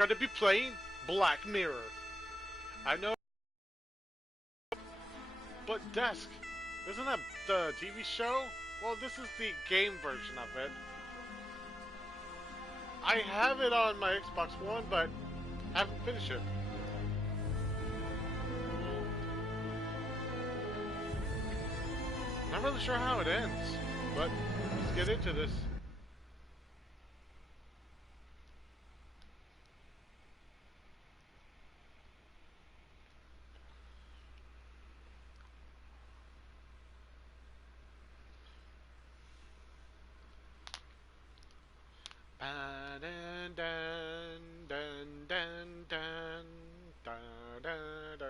going to be playing Black Mirror. I know, but Desk, isn't that the TV show? Well, this is the game version of it. I have it on my Xbox One, but haven't finished it. Not really sure how it ends, but let's get into this. Dun, dun, dun, dun, dun, dun, dun, dun.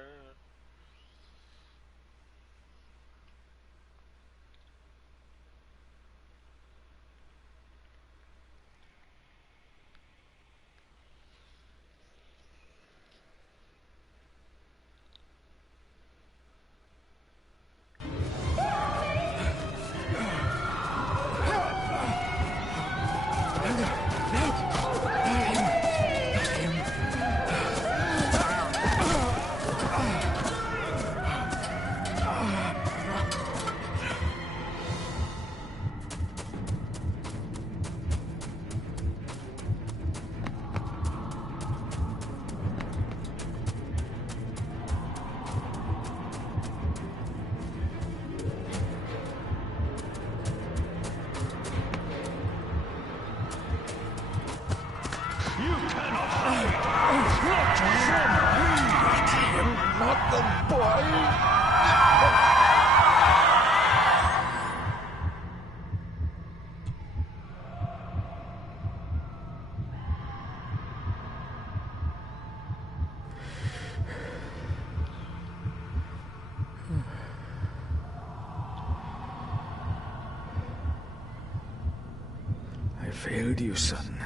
I failed you, son.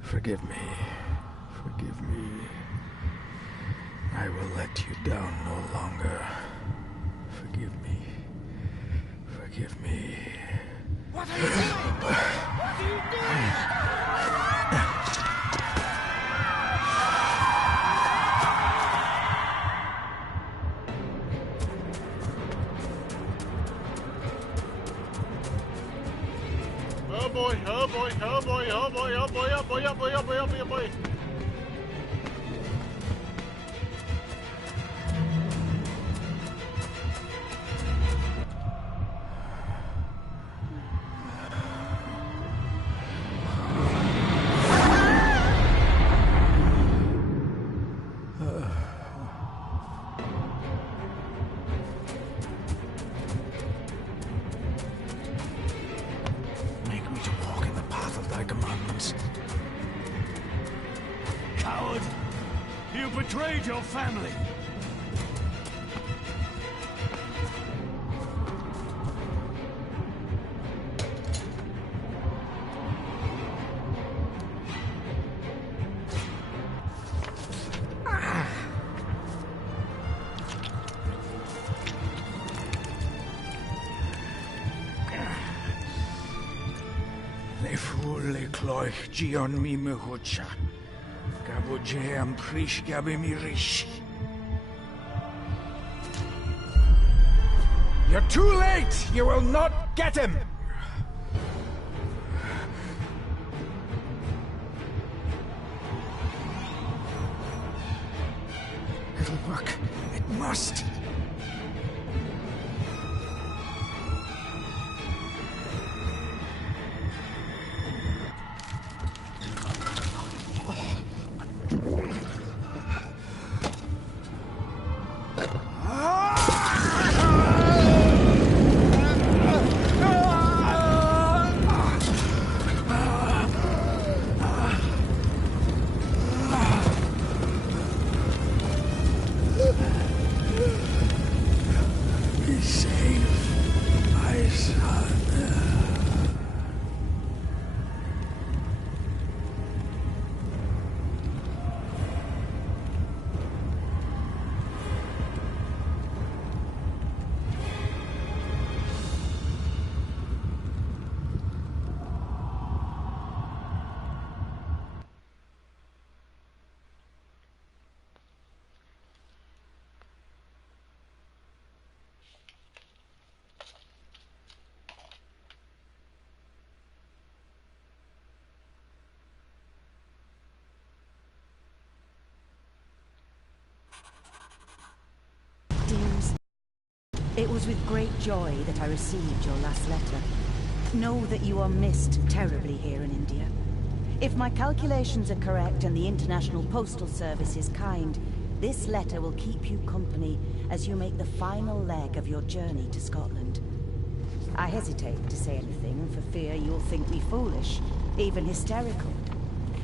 Forgive me. Forgive me. I will let you down no longer. Forgive me. Forgive me. What are you doing? What are you doing? Oh boy, oh boy, oh boy, oh boy, oh boy, oh boy, oh boy, oh boy, oh boy, oh boy. Make me to walk in the path of thy commandments. Coward! You betrayed your family! Le fur le cloich gion mi mehucha. Gaboje am prish gabe mi rish. You're too late! You will not get him! It'll work. It must. It was with great joy that I received your last letter. Know that you are missed terribly here in India. If my calculations are correct and the International Postal Service is kind, this letter will keep you company as you make the final leg of your journey to Scotland. I hesitate to say anything for fear you'll think me foolish, even hysterical.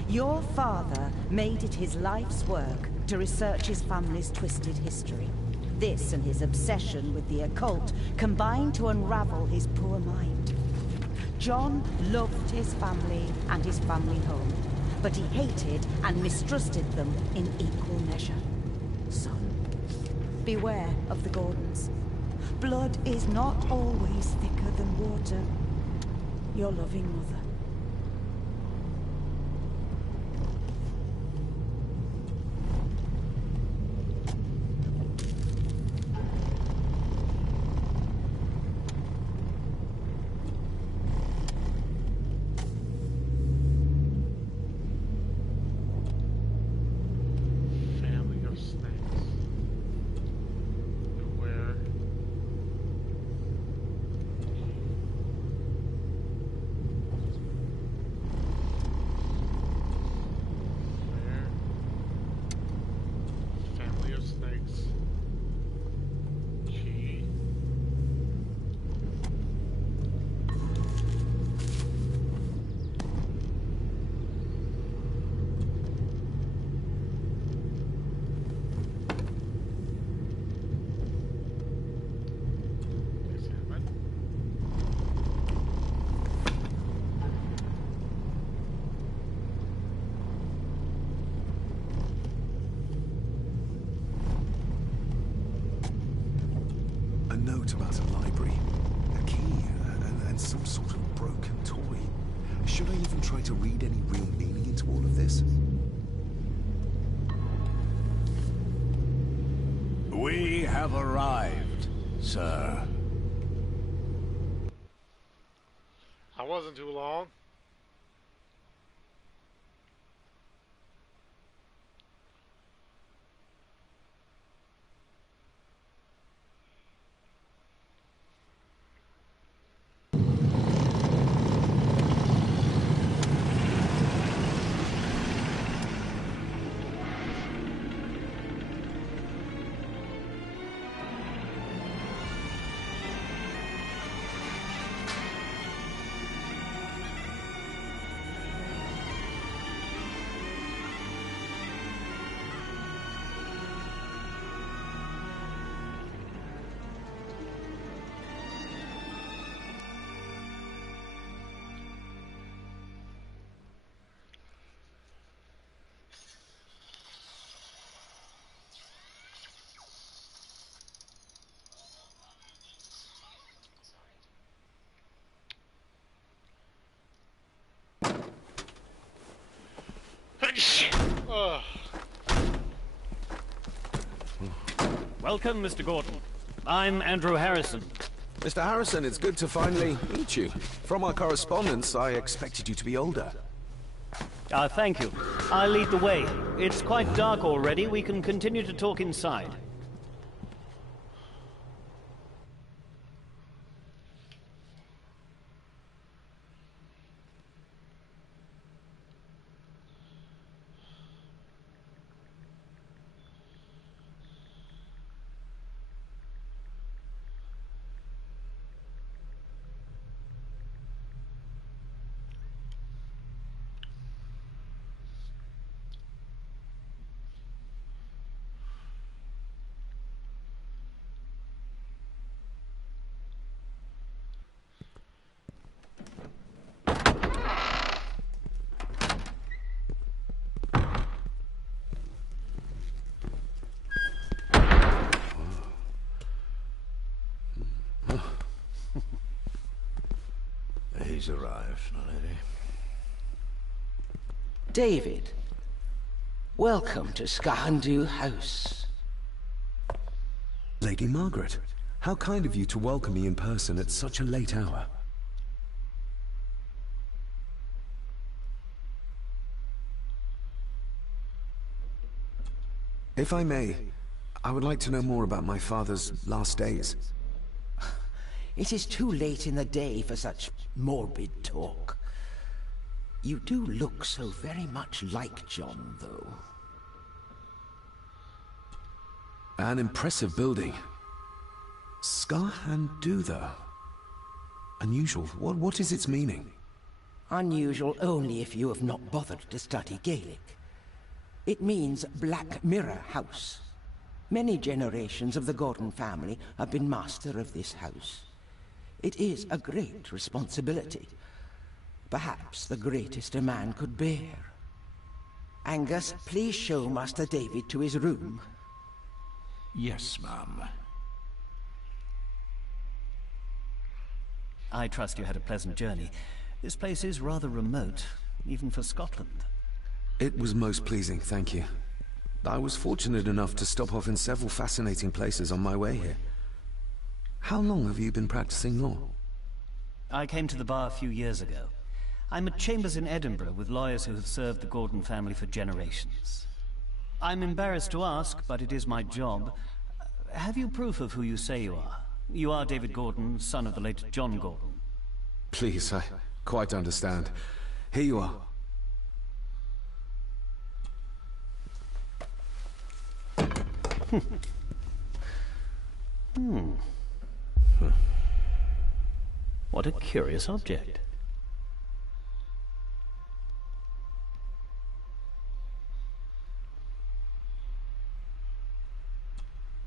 Your father made it his life's work to research his family's twisted history. This and his obsession with the occult combined to unravel his poor mind. John loved his family and his family home, but he hated and mistrusted them in equal measure. Son, beware of the Gordons. Blood is not always thicker than water. Your loving mother. Note about a library, a key, and some sort of broken toy. Should I even try to read any real meaning into all of this? We have arrived, sir. I wasn't too long. Welcome, Mr. Gordon. I'm Andrew Harrison. Mr. Harrison, it's good to finally meet you. From our correspondence, I expected you to be older. Thank you. I'll lead the way. It's quite dark already. We can continue to talk inside. He's arrived, my lady. David, welcome to Skahandu House. Lady Margaret, how kind of you to welcome me in person at such a late hour. If I may, I would like to know more about my father's last days. It is too late in the day for such morbid talk. You do look so very much like John, though. An impressive building. Skarhandutha. Unusual. What is its meaning? Unusual only if you have not bothered to study Gaelic. It means Black Mirror House. Many generations of the Gordon family have been master of this house. It is a great responsibility. Perhaps the greatest a man could bear. Angus, please show Master David to his room. Yes, ma'am. I trust you had a pleasant journey. This place is rather remote, even for Scotland. It was most pleasing, thank you. I was fortunate enough to stop off in several fascinating places on my way here. How long have you been practicing law? I came to the bar a few years ago. I'm at chambers in Edinburgh with lawyers who have served the Gordon family for generations. I'm embarrassed to ask, but it is my job. Have you proof of who you say you are? You are David Gordon, son of the late John Gordon. Please, I quite understand. Here you are. What a curious object.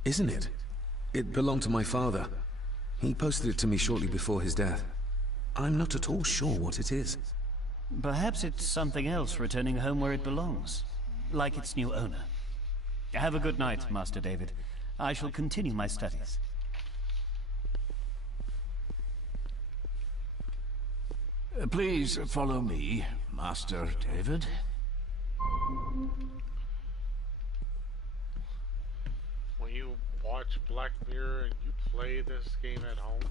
Isn't it? It belonged to my father. He posted it to me shortly before his death. I'm not at all sure what it is. Perhaps it's something else returning home where it belongs, like its new owner. Have a good night, Master David. I shall continue my studies. Please follow me, Master David. When you watch Black Mirror and you play this game at home,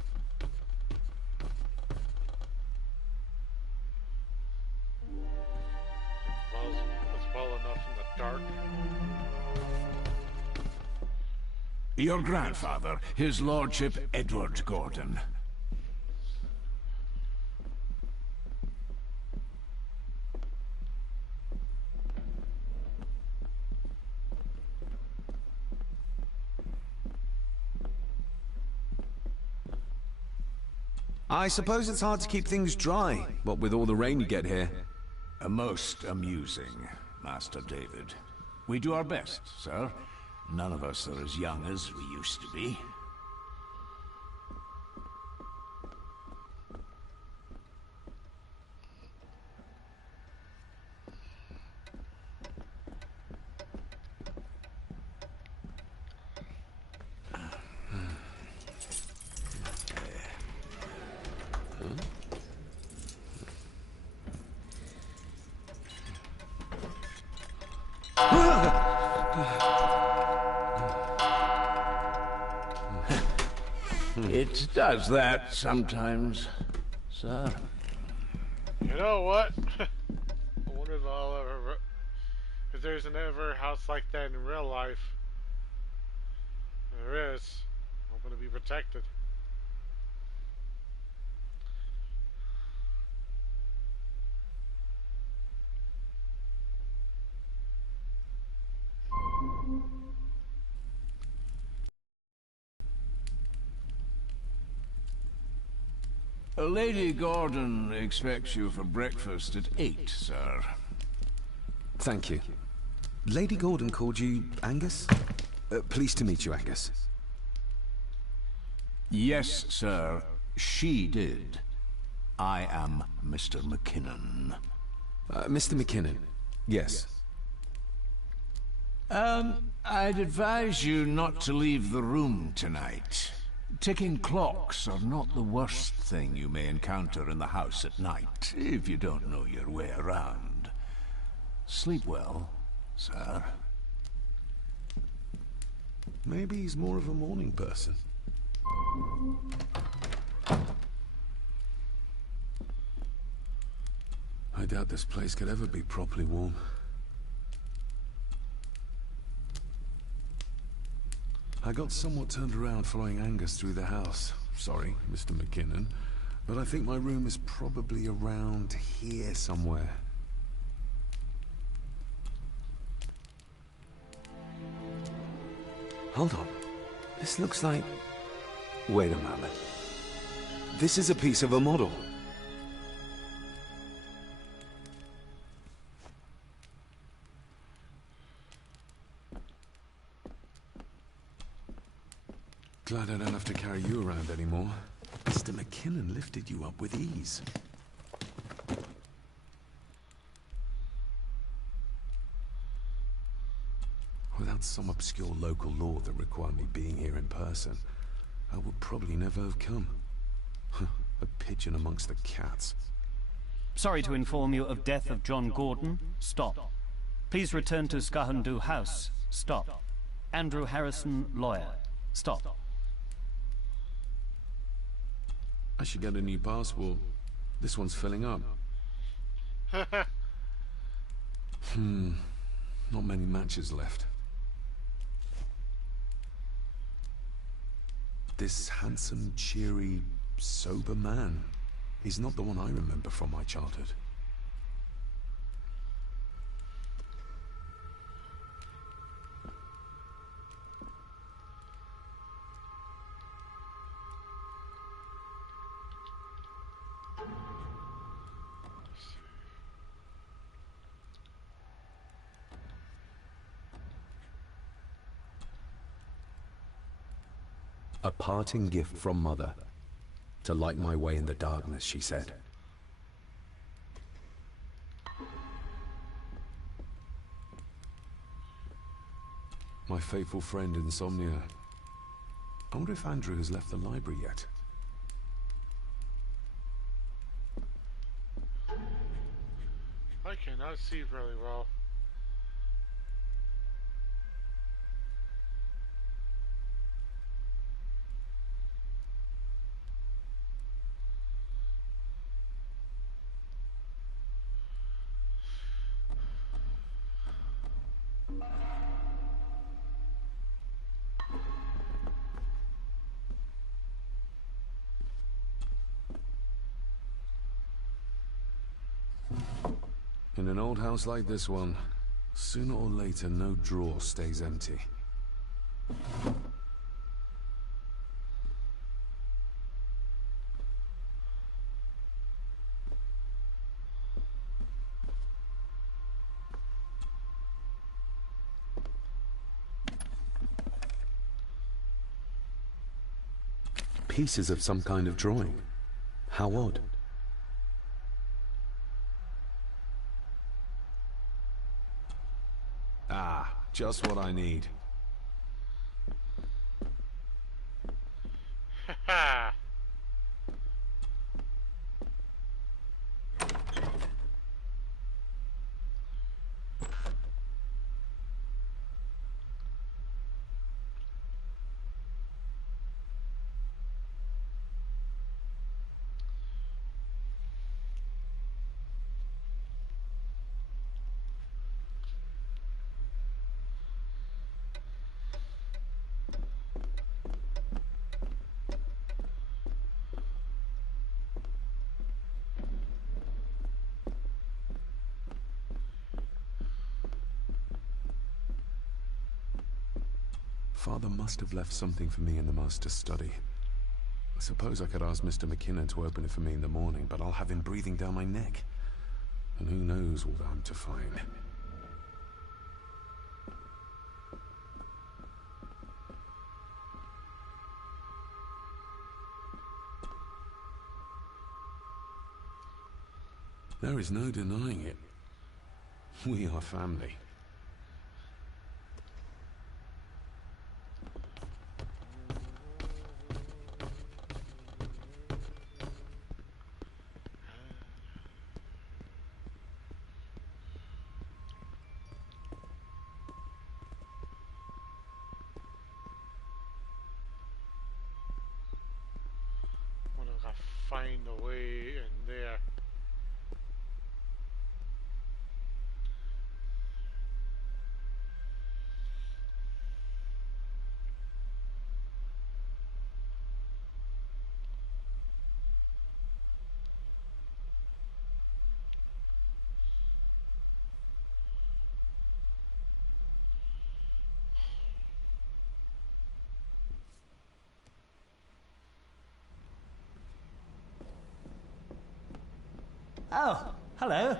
it's well enough in the dark. Your grandfather, his lordship Edward Gordon. I suppose it's hard to keep things dry, what with all the rain you get here. Most amusing, Master David. We do our best, sir. None of us are as young as we used to be. It does that sometimes, sir. You know what? I wonder if I'll ever... If there's an ever house like that in real life. If there is, I'm gonna be protected. Lady Gordon expects you for breakfast at 8, sir. Thank you. Lady Gordon called you Angus? Pleased to meet you, Angus. Yes, sir. She did. I am Mr. McKinnon. Mr. McKinnon. Yes. I'd advise you not to leave the room tonight. Ticking clocks are not the worst thing you may encounter in the house at night, if you don't know your way around. Sleep well, sir. Maybe he's more of a morning person. I doubt this place could ever be properly warm. I got somewhat turned around following Angus through the house. Sorry, Mr. McKinnon, but I think my room is probably around here somewhere. Hold on. This looks like... Wait a moment. This is a piece of a model. Glad I don't have to carry you around anymore. Mr. McKinnon lifted you up with ease. Without some obscure local law that required me being here in person, I would probably never have come. A pigeon amongst the cats. Sorry to inform you of death of John Gordon. Stop. Please return to Skahandu House. Stop. Andrew Harrison, lawyer. Stop. I should get a new passport. This one's filling up. Not many matches left. This handsome, cheery, sober man. He's not the one I remember from my childhood. A parting gift from Mother. To light my way in the darkness, she said. My faithful friend Insomnia. I wonder if Andrew has left the library yet. I cannot see very well. In an old house like this one, sooner or later no drawer stays empty. Pieces of some kind of drawing. How odd. Ah, just what I need. Ha! Father must have left something for me in the Master's study. I suppose I could ask Mr. McKinnon to open it for me in the morning, but I'll have him breathing down my neck. And who knows what I'm to find. There is no denying it. We are family. Wonder if I find a way in there. Oh, hello.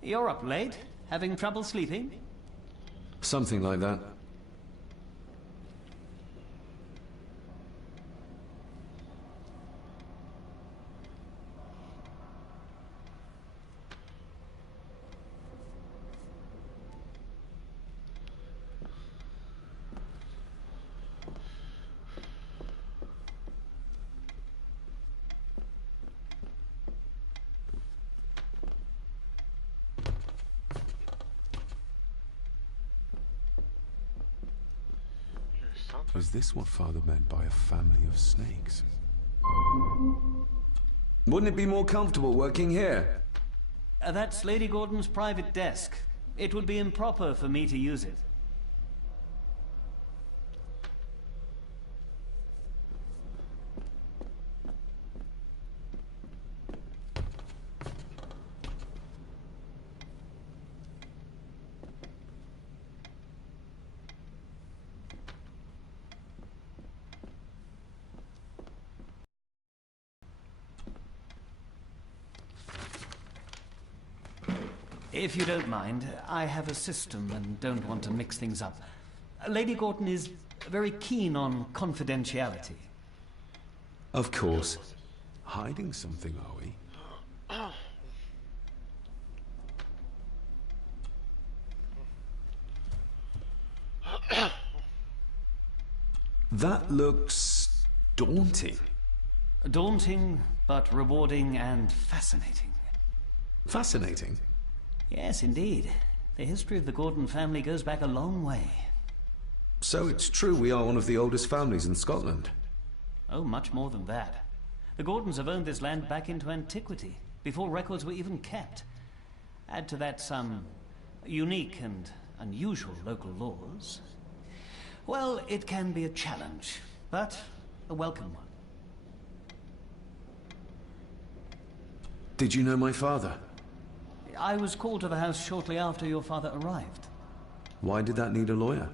You're up late. Having trouble sleeping? Something like that. Is this what Father meant by a family of snakes? Wouldn't it be more comfortable working here? That's Lady Gordon's private desk. It would be improper for me to use it. If you don't mind, I have a system and don't want to mix things up. Lady Gordon is very keen on confidentiality. Of course. Hiding something, are we? That looks daunting. Daunting, but rewarding and fascinating. Fascinating? Yes, indeed. The history of the Gordon family goes back a long way. So it's true we are one of the oldest families in Scotland? Oh, much more than that. The Gordons have owned this land back into antiquity, before records were even kept. Add to that some unique and unusual local laws. Well, it can be a challenge, but a welcome one. Did you know my father? I was called to the house shortly after your father arrived. Why did that need a lawyer?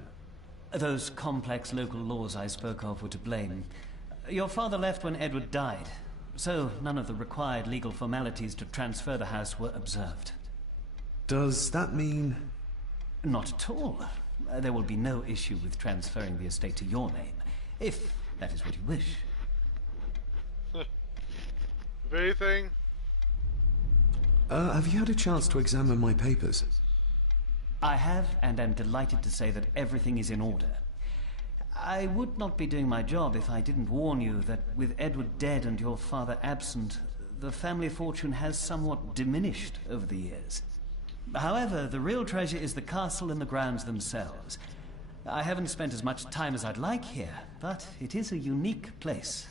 Those complex local laws I spoke of were to blame. Your father left when Edward died, so none of the required legal formalities to transfer the house were observed. Does that mean... Not at all. There will be no issue with transferring the estate to your name, if that is what you wish. Anything? Have you had a chance to examine my papers? I have, and am delighted to say that everything is in order. I would not be doing my job if I didn't warn you that with Edward dead and your father absent, the family fortune has somewhat diminished over the years. However, the real treasure is the castle and the grounds themselves. I haven't spent as much time as I'd like here, but it is a unique place.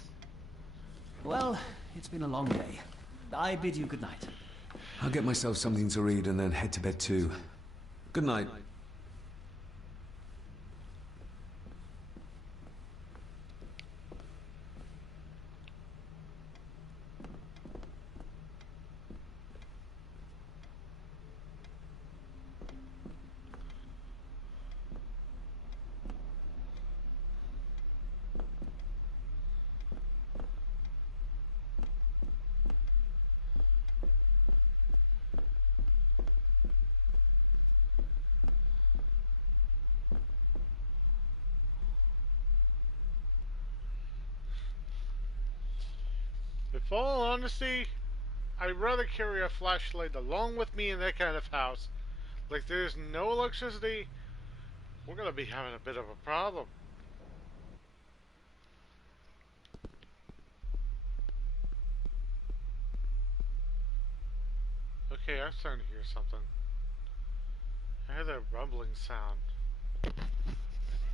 Well, it's been a long day. I bid you good night. I'll get myself something to read and then head to bed too. Good night. In all honesty, I'd rather carry a flashlight along with me in that kind of house. Like, there's no electricity, we're gonna be having a bit of a problem. Okay, I'm starting to hear something. I heard a rumbling sound.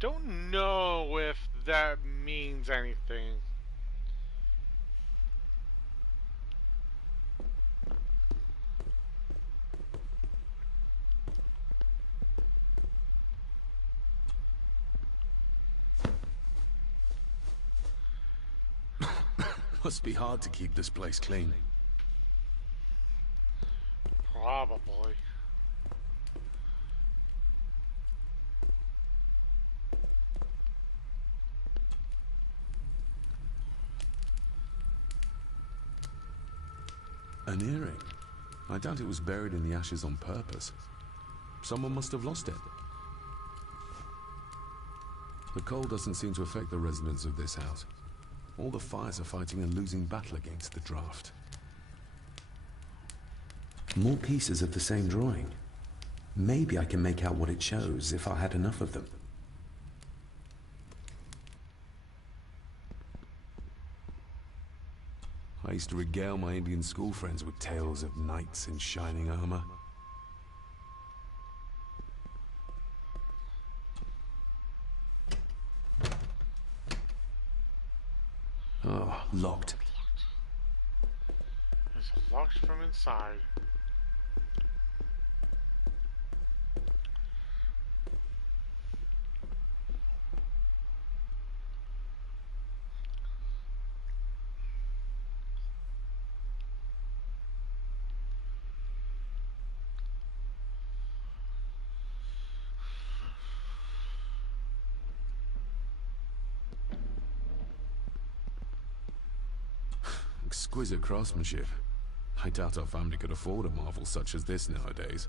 Don't know if that means anything. Must be hard to keep this place clean. Probably. An earring? I doubt it was buried in the ashes on purpose. Someone must have lost it. The cold doesn't seem to affect the residents of this house. All the fires are fighting a losing battle against the draft. More pieces of the same drawing. Maybe I can make out what it shows if I had enough of them. I used to regale my Indian school friends with tales of knights in shining armor. Oh, locked. It's locked from inside. Exquisite craftsmanship. I doubt our family could afford a marvel such as this nowadays.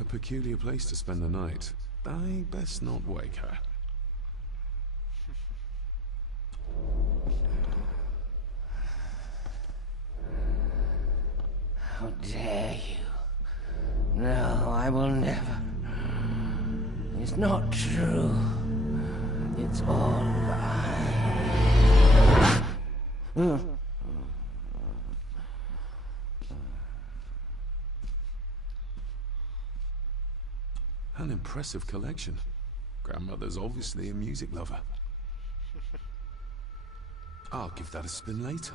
A peculiar place to spend the night. I best not wake her. How dare you? No, I will never. It's not true. It's all lie. An impressive collection. Grandmother's obviously a music lover. I'll give that a spin later.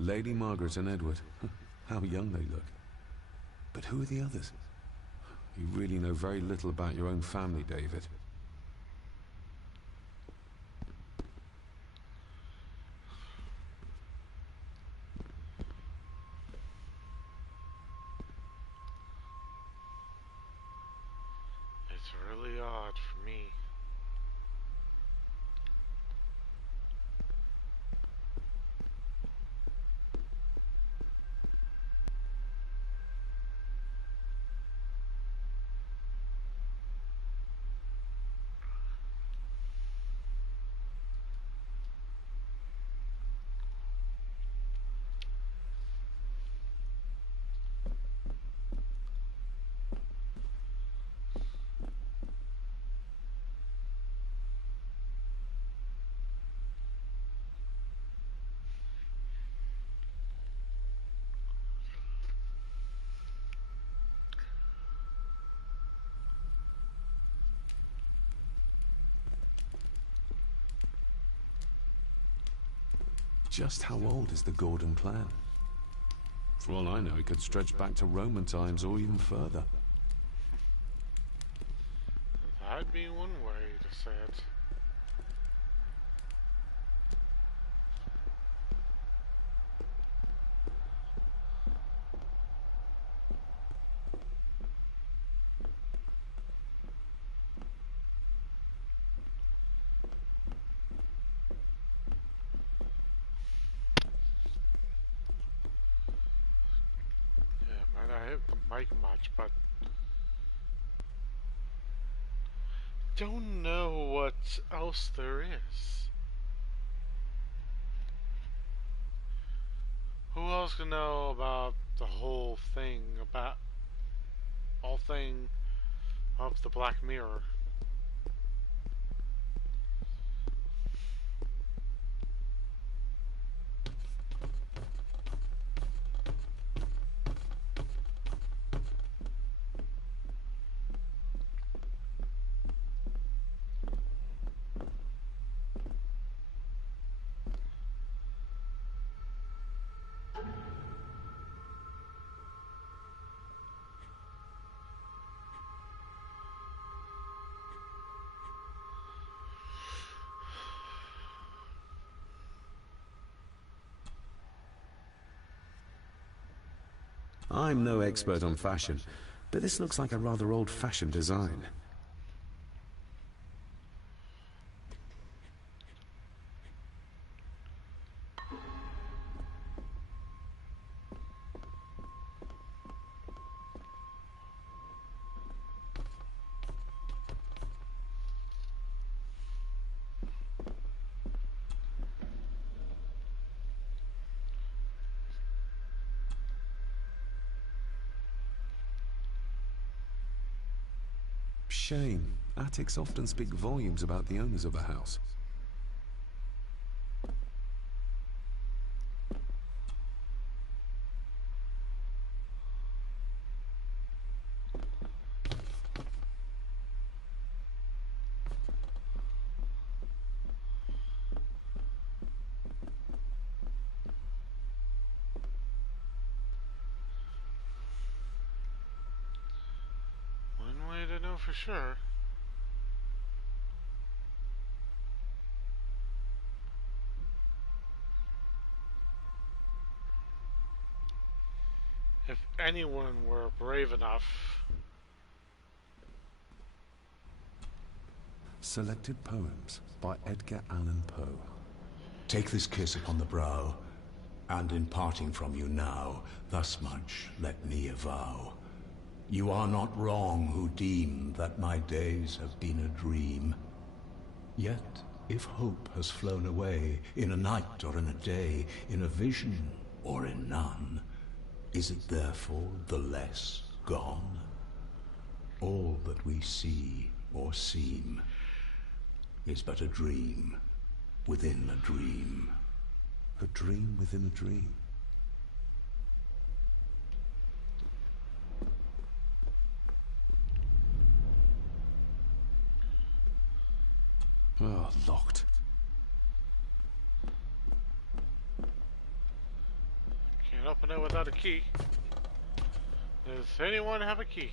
Lady Margaret and Edward. How young they look. But who are the others? You really know very little about your own family, David. It's really odd for me. Just how old is the Gordon clan? For all I know, it could stretch back to Roman times or even further. That'd be one way to say it. Might not hit the mic much, but don't know what else there is. Who else can know about the whole thing about all thing of the Black Mirror. I'm no expert on fashion, but this looks like a rather old-fashioned design. Shame. Attics often speak volumes about the owners of a house. One way to know for sure. If anyone were brave enough. Selected Poems by Edgar Allan Poe. Take this kiss upon the brow, and in parting from you now, thus much let me avow. You are not wrong who deem that my days have been a dream. Yet, if hope has flown away, in a night or in a day, in a vision or in none, is it therefore the less gone? All that we see or seem is but a dream within a dream. A dream within a dream. Oh, locked. Can't open it without a key. Does anyone have a key?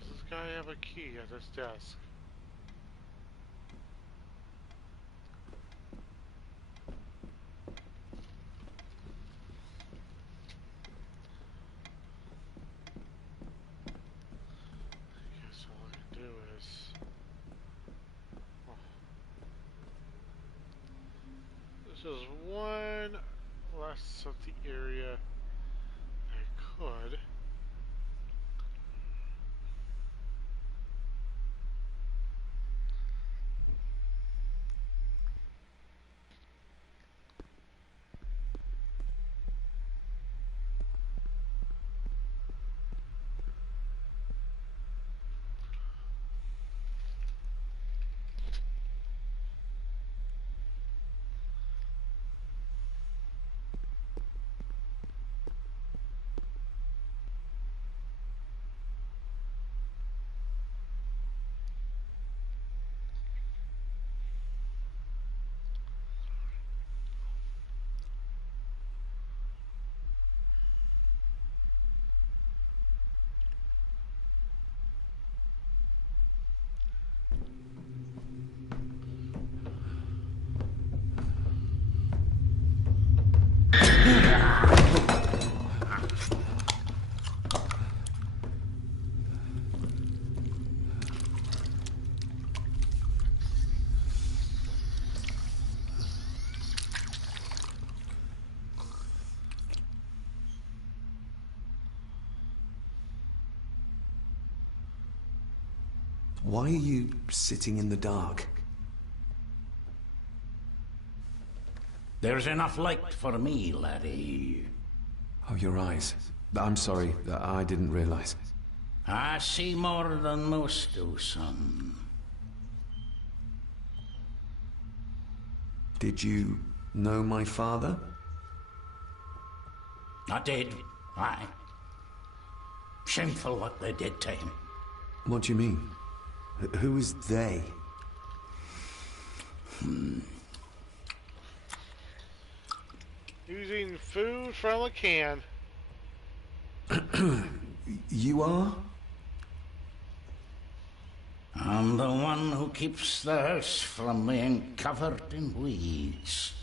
Does this guy have a key at his desk? Guess all I can do is... Oh. This is one less of the area I could. Why are you sitting in the dark? There's enough light for me, laddie. Oh, your eyes. I'm sorry, I didn't realize. I see more than most do, son. Did you know my father? I did, aye. Shameful what they did to him. What do you mean? Who is they? Using food from a can. You are? I'm the one who keeps the house from being covered in weeds.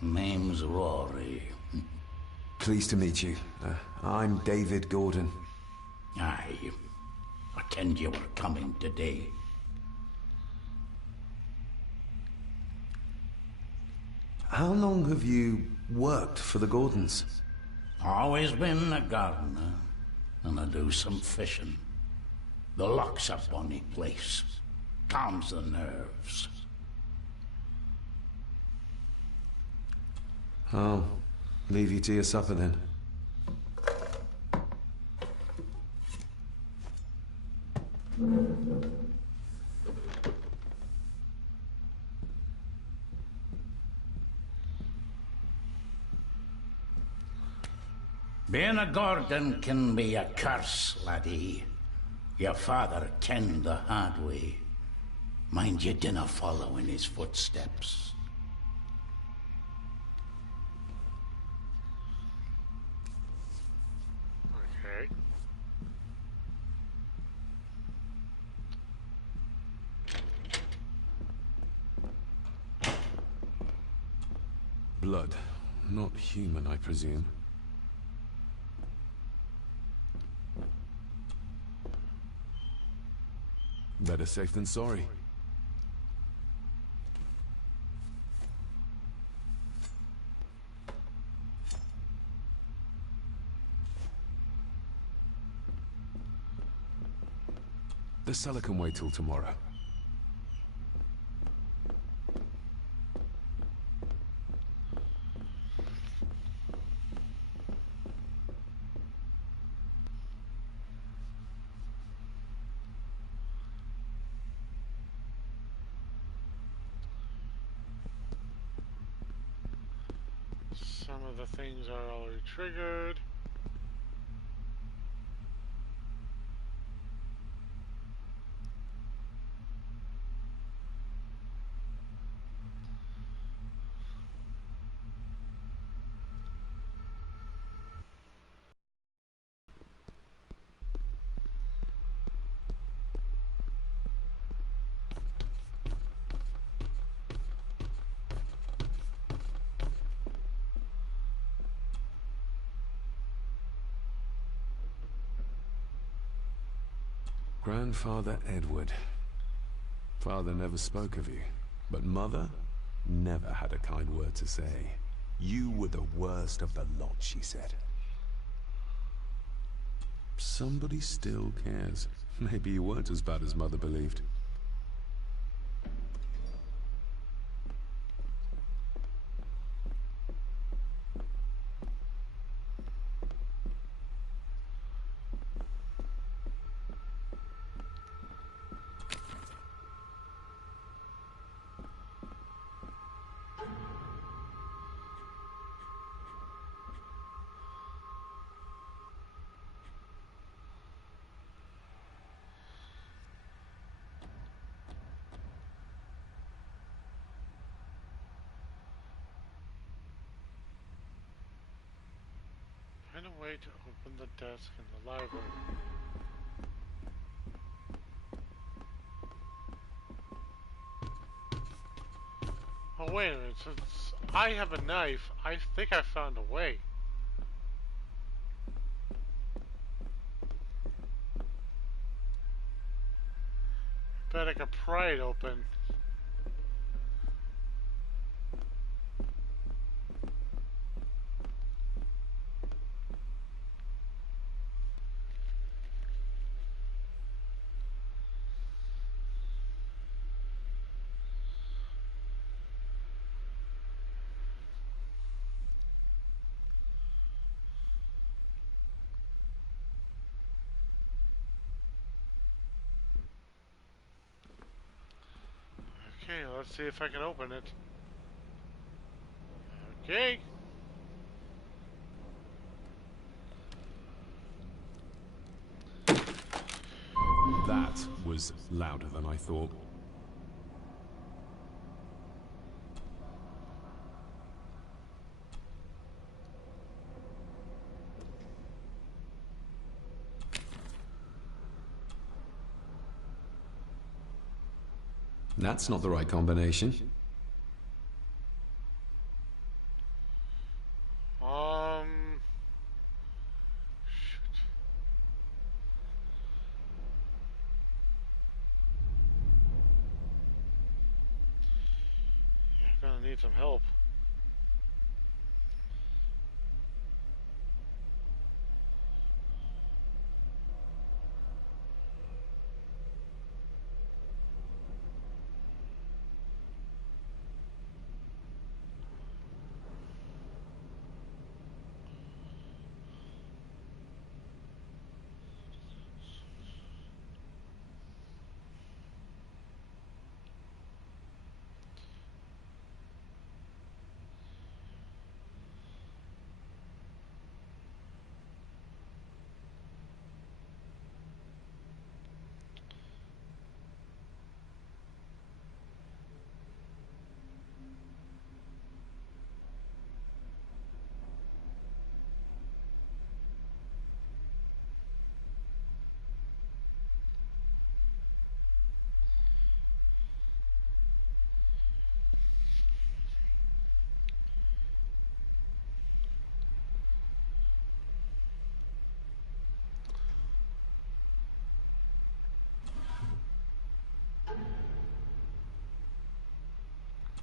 Name's Rory. Pleased to meet you. I'm David Gordon. Aye. Pretend you were coming today. How long have you worked for the Gordons? Always been a gardener, and I do some fishing. The lock's a bonny place. Calms the nerves. I'll leave you to your supper then. Being a Gordon can be a curse, laddie. Your father kenned the hard way. Mind you dinna follow in his footsteps. Okay. Blood. Not human, I presume. Better safe than sorry. The cellar can wait till tomorrow. Some of the things are already triggered. Grandfather Edward. Father never spoke of you, but Mother never had a kind word to say. You were the worst of the lot, she said. Somebody still cares. Maybe you weren't as bad as Mother believed. Find a way to open the desk in the library. Oh, wait a minute. Since I have a knife, I think I found a way. Bet I could pry it open. Okay, let's see if I can open it. Okay. That was louder than I thought. That's not the right combination. Shoot. Yeah, I'm gonna need some help.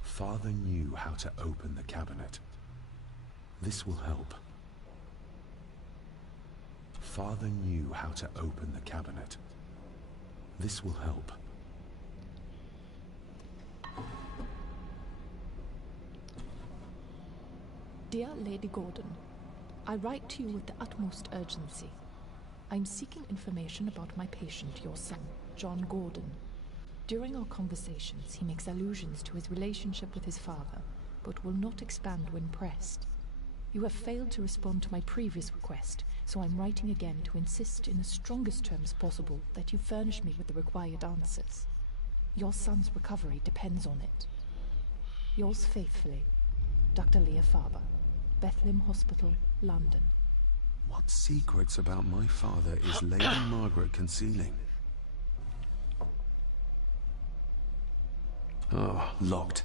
Father knew how to open the cabinet. This will help. Father knew how to open the cabinet. This will help. Dear Lady Gordon, I write to you with the utmost urgency. I'm seeking information about my patient, your son, John Gordon. During our conversations, he makes allusions to his relationship with his father, but will not expand when pressed. You have failed to respond to my previous request, so I'm writing again to insist in the strongest terms possible that you furnish me with the required answers. Your son's recovery depends on it. Yours faithfully, Dr. Leah Farber, Bethlehem Hospital, London. What secrets about my father is Lady Margaret concealing? Oh, locked.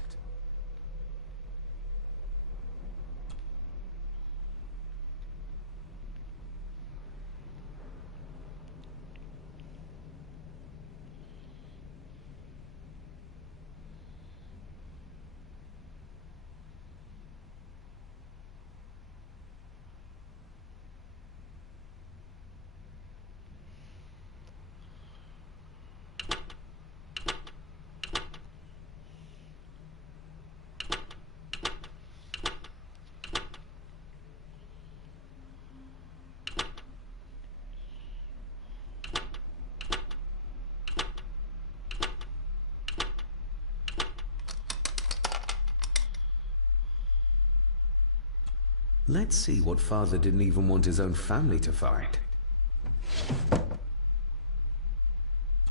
Let's see what Father didn't even want his own family to find.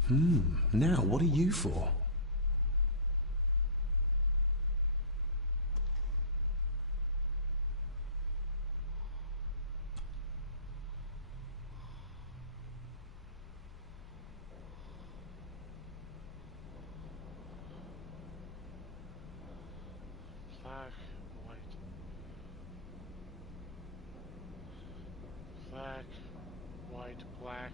Now what are you for? Black, white. Black, white, black.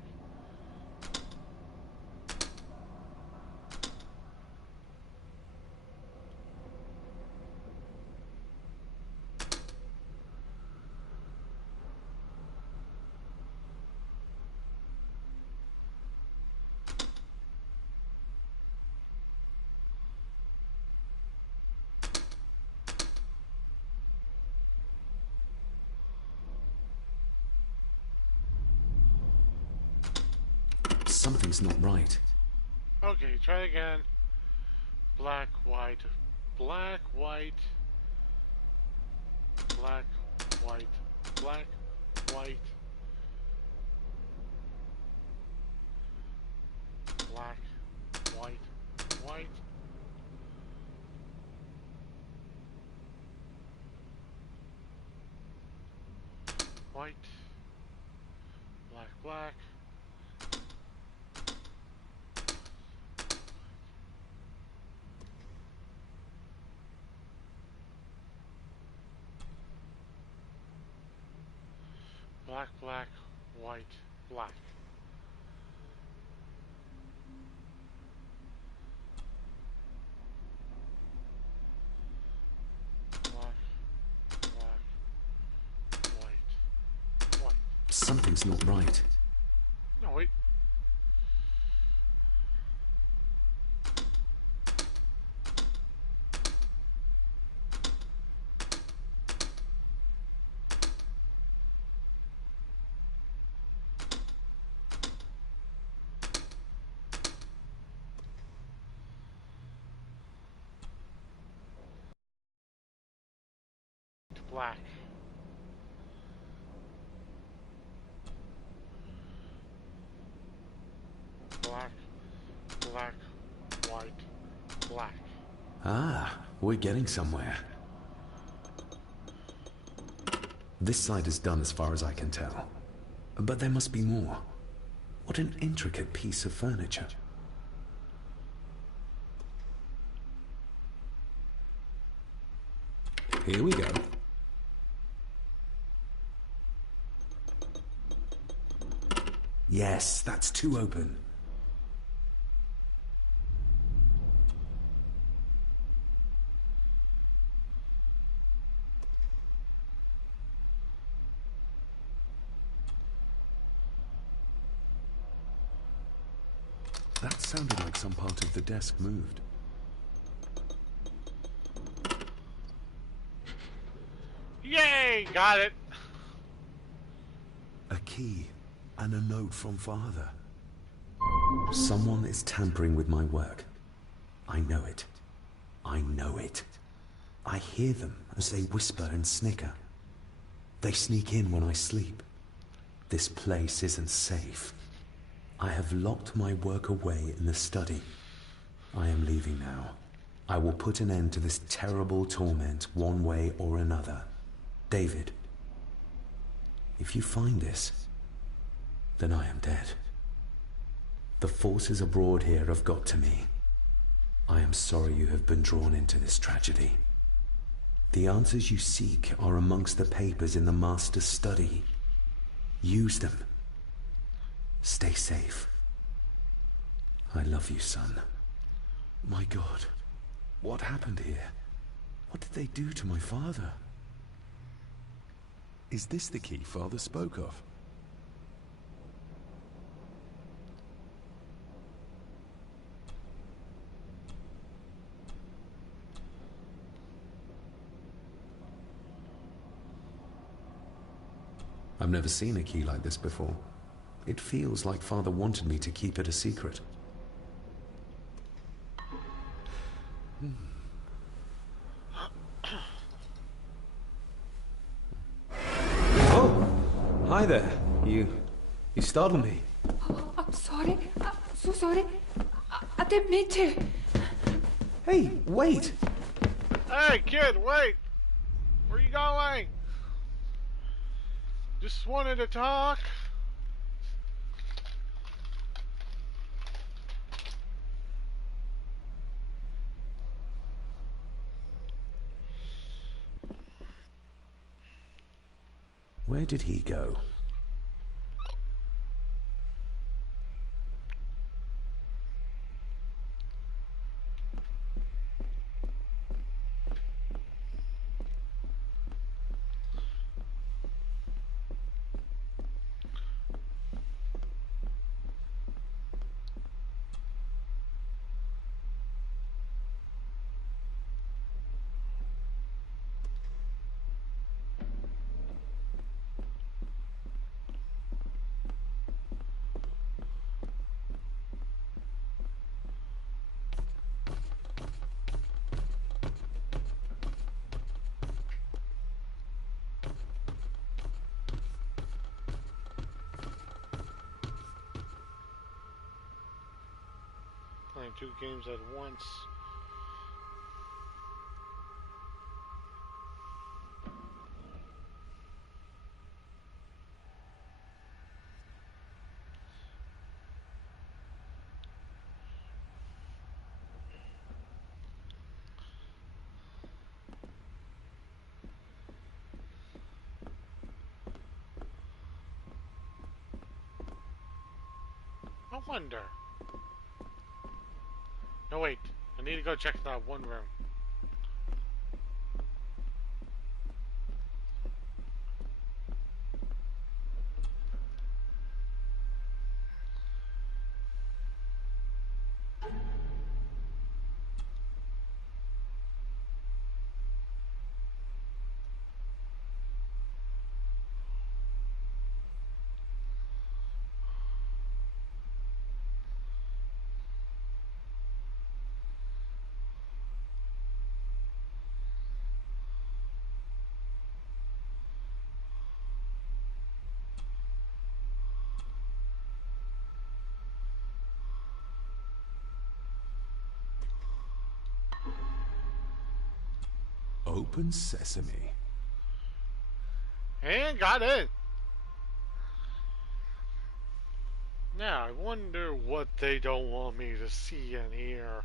Something's not right. Okay, try again. black, white, black, white, black, white, black, white, black, white, white. White, black, black. Black, black, white, black. Black, black, white, white. Something's not right. No, wait. Black. Black, black, white, black. Ah, we're getting somewhere. This side is done as far as I can tell. But there must be more. What an intricate piece of furniture. Here we go. Yes, that's too open. That sounded like some part of the desk moved. Yay! Got it! A key and a note from Father. Someone is tampering with my work. I know it. I know it. I hear them as they whisper and snicker. They sneak in when I sleep. This place isn't safe. I have locked my work away in the study. I am leaving now. I will put an end to this terrible torment one way or another. David, if you find this, then I am dead. The forces abroad here have got to me. I am sorry you have been drawn into this tragedy. The answers you seek are amongst the papers in the Master's study. Use them. Stay safe. I love you, son. My God, what happened here? What did they do to my father? Is this the key Father spoke of? I've never seen a key like this before. It feels like Father wanted me to keep it a secret. Oh! Hi there. You startled me. Oh, I'm sorry. I'm so sorry. I didn't mean to. Hey, wait! Hey, kid, wait! Where are you going? Just wanted to talk. Where did he go? 2 games at once. I wonder. No, wait. I need to go check that one room. Open sesame. And got in. Now, I wonder what they don't want me to see and hear.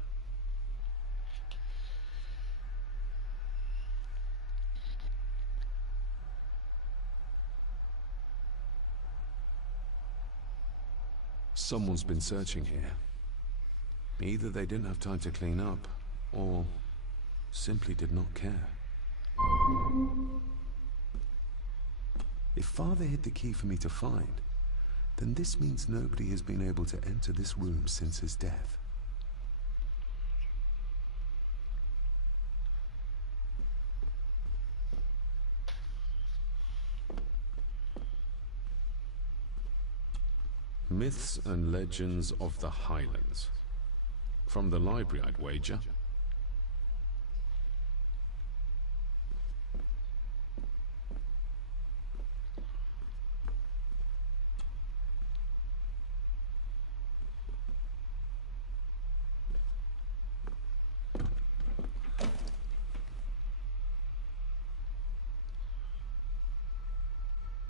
Someone's been searching here. Either they didn't have time to clean up, or simply did not care. If Father hid the key for me to find, then this means nobody has been able to enter this room since his death. Myths and Legends of the Highlands. From the library, I'd wager.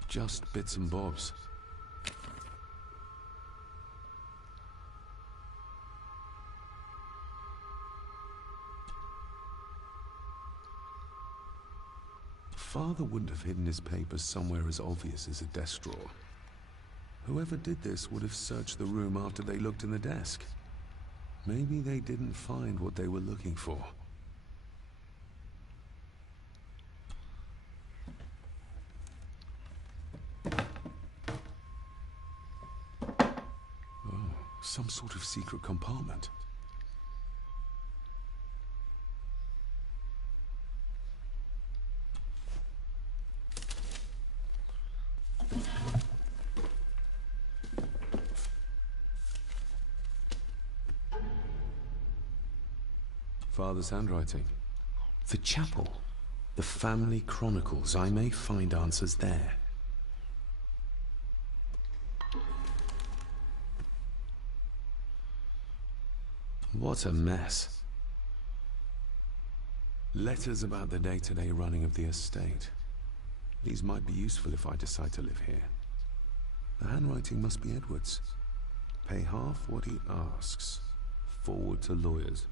Just bits and bobs. Father wouldn't have hidden his papers somewhere as obvious as a desk drawer. Whoever did this would have searched the room after they looked in the desk. Maybe they didn't find what they were looking for. Oh, some sort of secret compartment. Father's handwriting. The chapel. The family chronicles. I may find answers there. What a mess. Letters about the day-to-day running of the estate. These might be useful if I decide to live here. The handwriting must be Edward's. Pay half what he asks. Forward to lawyers.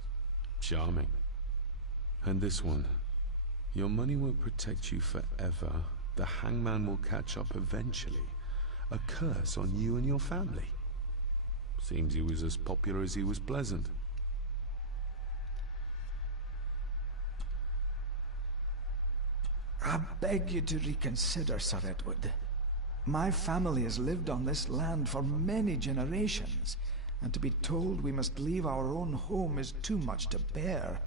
Charming. And this one. Your money will protect you forever. The hangman will catch up eventually. A curse on you and your family. Seems he was as popular as he was pleasant. I beg you to reconsider, Sir Edward. My family has lived on this land for many generations, and to be told we must leave our own home is too much to bear.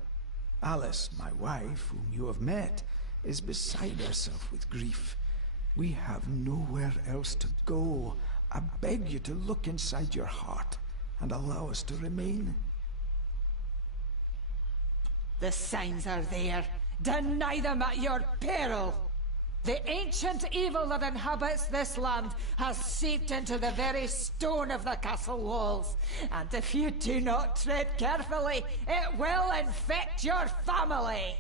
Alice, my wife, whom you have met, is beside herself with grief. We have nowhere else to go. I beg you to look inside your heart and allow us to remain. The signs are there. Deny them at your peril. The ancient evil that inhabits this land has seeped into the very stone of the castle walls. And if you do not tread carefully, it will infect your family.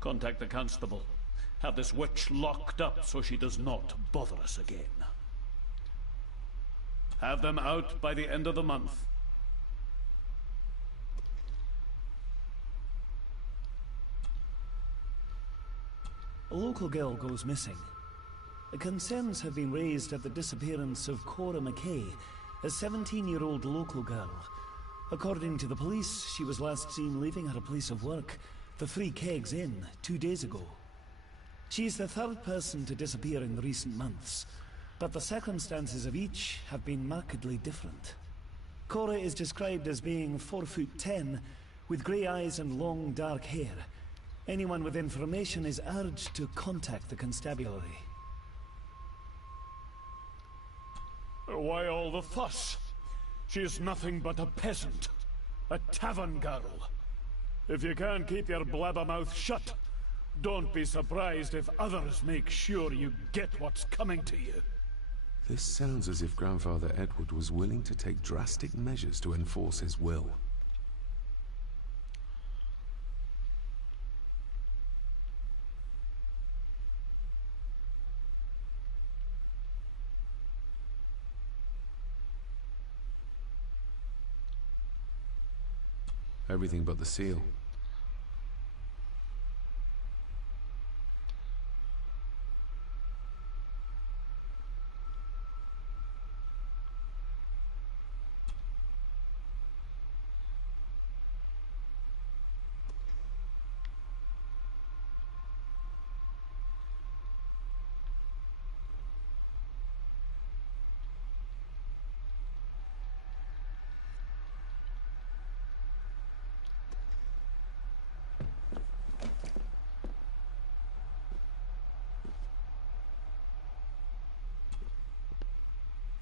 Contact the constable. Have this witch locked up so she does not bother us again. Have them out by the end of the month. A local girl goes missing. Concerns have been raised at the disappearance of Cora McKay, a 17-year-old local girl. According to the police, she was last seen leaving her place of work, the Three Kegs Inn, 2 days ago. She's the third person to disappear in recent months, but the circumstances of each have been markedly different. Cora is described as being 4'10", with grey eyes and long dark hair. Anyone with information is urged to contact the constabulary. Why all the fuss? She is nothing but a peasant. A tavern girl. If you can't keep your blabbermouth shut, don't be surprised if others make sure you get what's coming to you. This sounds as if Grandfather Edward was willing to take drastic measures to enforce his will. Everything but the seal.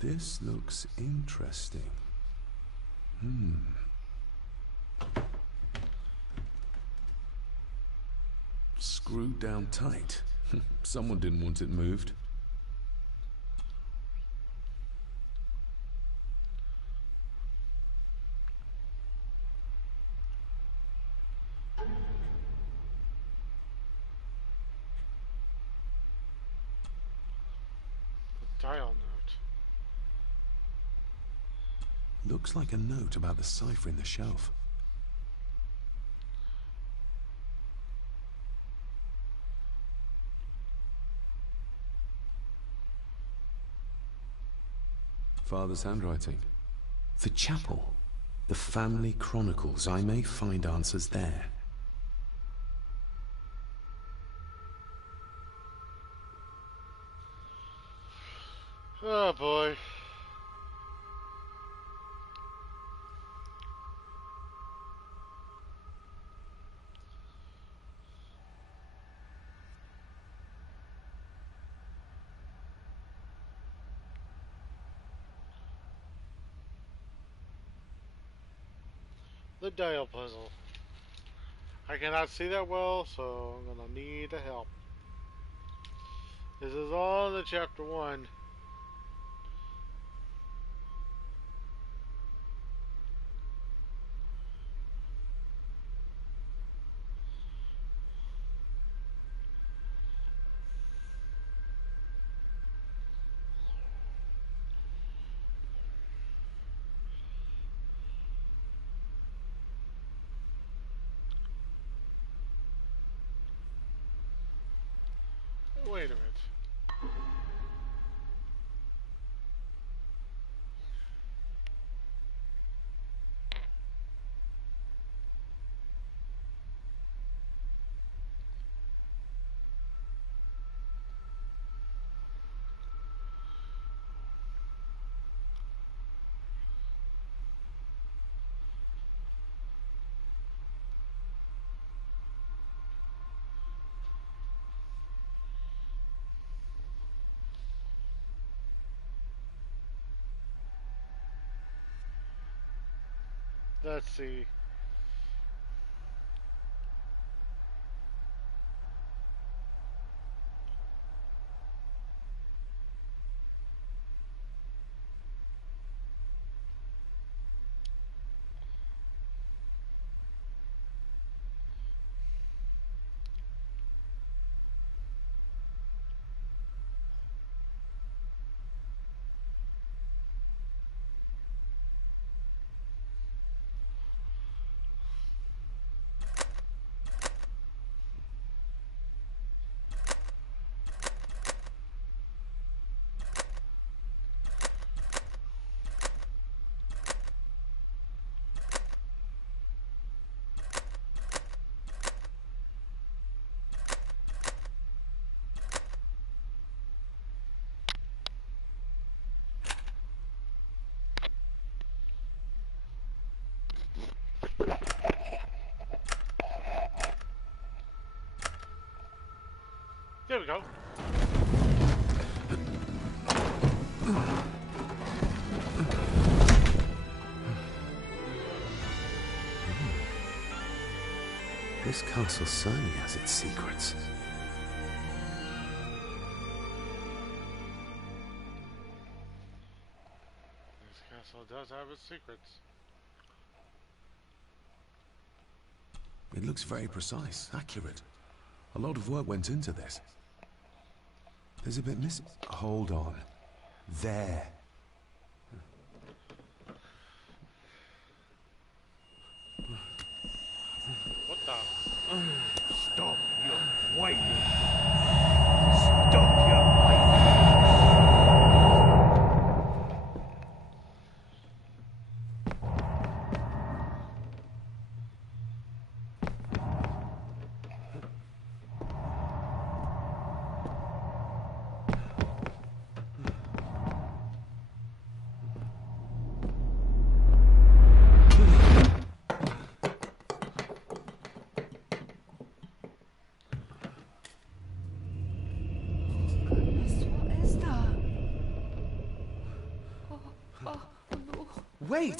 This looks interesting. Screwed down tight. Someone didn't want it moved. Dial note. Looks like a note about the cipher in the shelf. Father's handwriting. The chapel. The family chronicles. I may find answers there. Oh boy. The dial puzzle. I cannot see that well, so I'm gonna need the help. This is all in the chapter 1. Wait a minute. Let's see. There we go. This castle certainly has its secrets. This castle does have its secrets. It looks very precise, accurate. A lot of work went into this. There's a bit missing. Hold on. There. What the? Stop your whining. Stop your whining. Wait!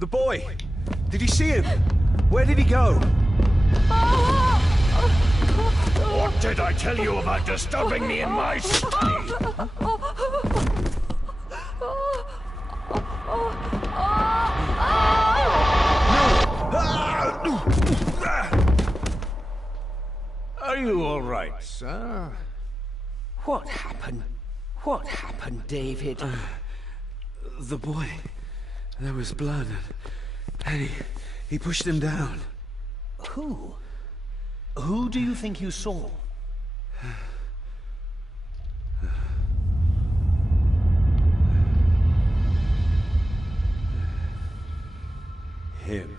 The boy! Did you see him? Where did he go? What did I tell you about disturbing me in my study? Are you all right, sir? What happened? What happened, David? The boy. There was blood, and he pushed him down. Who? Who do you think you saw? Him.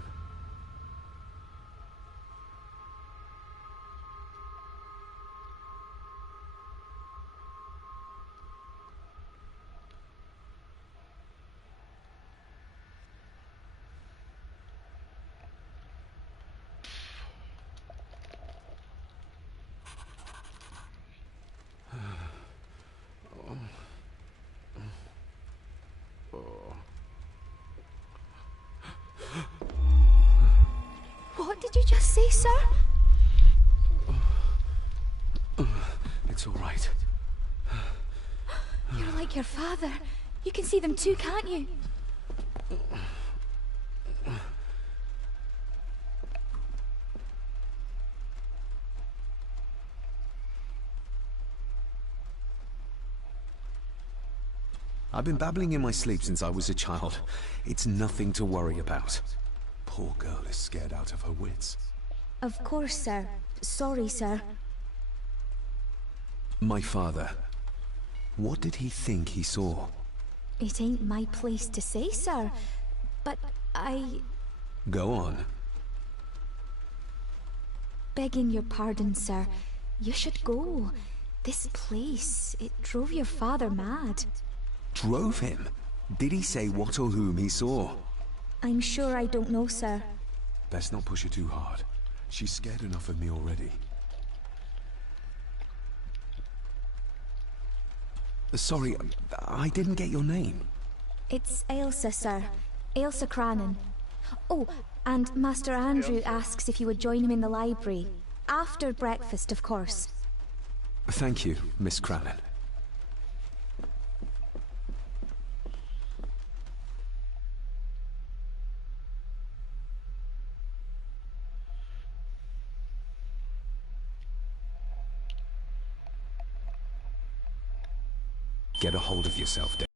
What did you just say, sir? It's all right. You're like your father. You can see them too, can't you? I've been babbling in my sleep since I was a child. It's nothing to worry about. Poor girl is scared out of her wits. Of course, sir. Sorry, sir. My father. What did he think he saw? It ain't my place to say, sir. But Go on. begging your pardon, sir. You should go. This place, it drove your father mad. Drove him? Did he say what or whom he saw? I'm sure I don't know, sir. Best not push her too hard. She's scared enough of me already. Sorry, I didn't get your name. It's Ailsa, sir. Ailsa Crannan. Oh, and Master Andrew asks if you would join him in the library. After breakfast, of course. Thank you, Miss Crannan. Get a hold of yourself, Dave.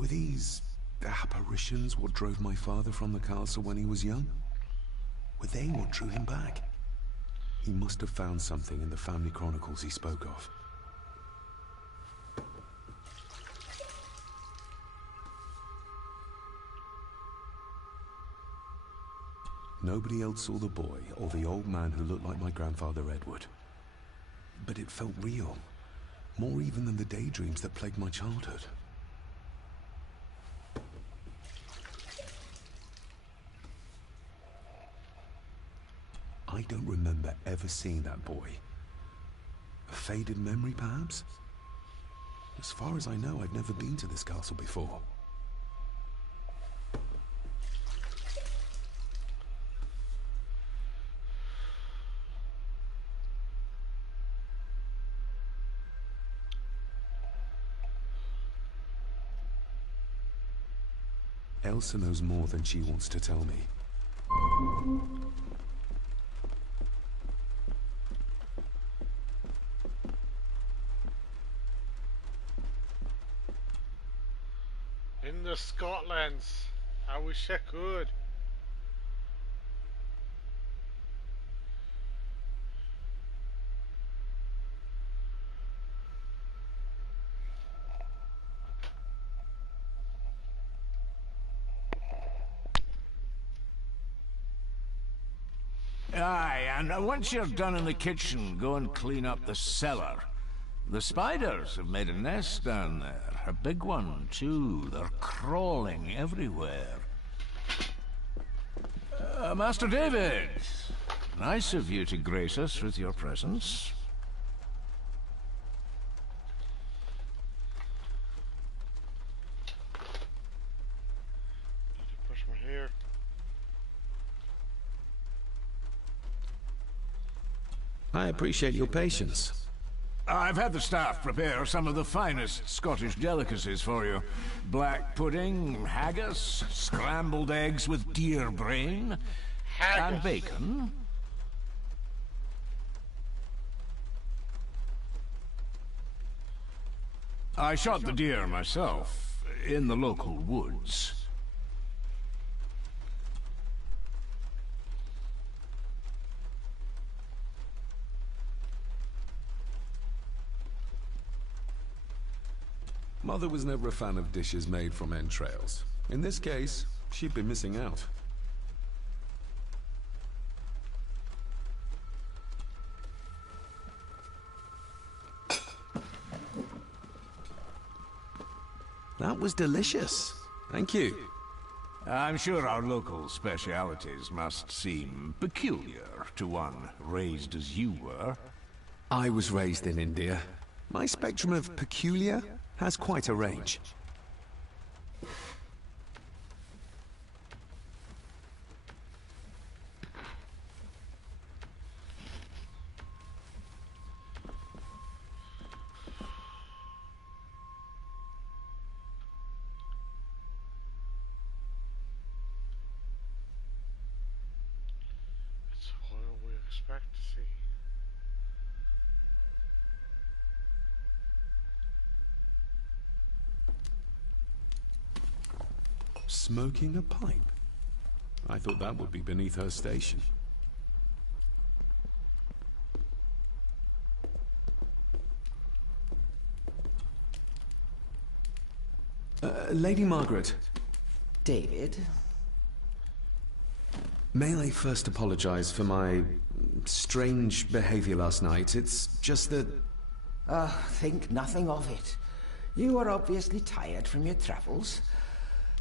Were these apparitions what drove my father from the castle when he was young? Were they what drew him back? He must have found something in the family chronicles he spoke of. Nobody else saw the boy or the old man who looked like my grandfather Edward. But it felt real, more even than the daydreams that plagued my childhood. I don't remember ever seeing that boy. A faded memory, perhaps? As far as I know, I'd never been to this castle before. Elsa knows more than she wants to tell me. In the Scotlands. I wish I could. Aye, and once you're done in the kitchen, go and clean up the cellar. The spiders have made a nest down there. A big one, too. They're crawling everywhere. Master David, nice of you to grace us with your presence. Need to brush my hair. I appreciate your patience. I've had the staff prepare some of the finest Scottish delicacies for you. Black pudding, haggis, scrambled eggs with deer brain, and bacon. I shot the deer myself, in the local woods. Mother was never a fan of dishes made from entrails. In this case, she'd be missing out. That was delicious. Thank you. I'm sure our local specialities must seem peculiar to one raised as you were. I was raised in India. My spectrum of peculiar has quite a range. It's what we expect to see. Smoking a pipe? I thought that would be beneath her station. Lady Margaret. David? May I first apologize for my strange behavior last night? It's just that... Think nothing of it. You are obviously tired from your travels.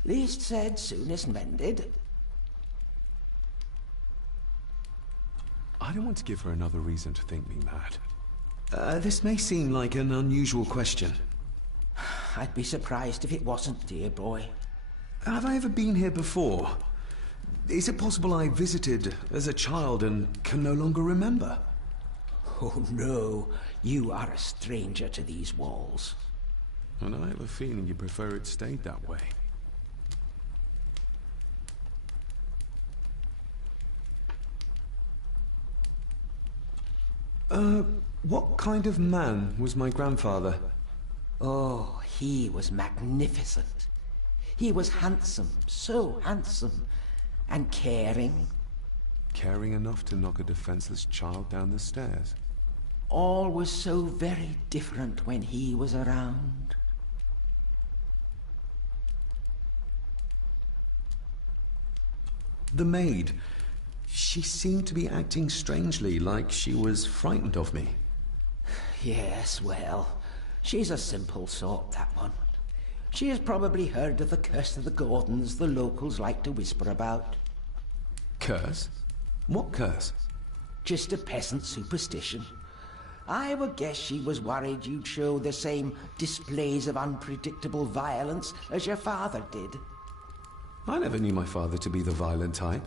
Least said, soonest mended. I don't want to give her another reason to think me mad. This may seem like an unusual question. I'd be surprised if it wasn't, dear boy. Have I ever been here before? Is it possible I visited as a child and can no longer remember? Oh no, you are a stranger to these walls. And I have a feeling you prefer it stayed that way. What kind of man was my grandfather? Oh, he was magnificent. He was handsome, so handsome, and caring. Caring enough to knock a defenseless child down the stairs. All was so very different when he was around. The maid. She seemed to be acting strangely, like she was frightened of me. Yes, well, she's a simple sort, that one. She has probably heard of the curse of the Gordons the locals like to whisper about. Curse? What curse? Just a peasant superstition. I would guess she was worried you'd show the same displays of unpredictable violence as your father did. I never knew my father to be the violent type.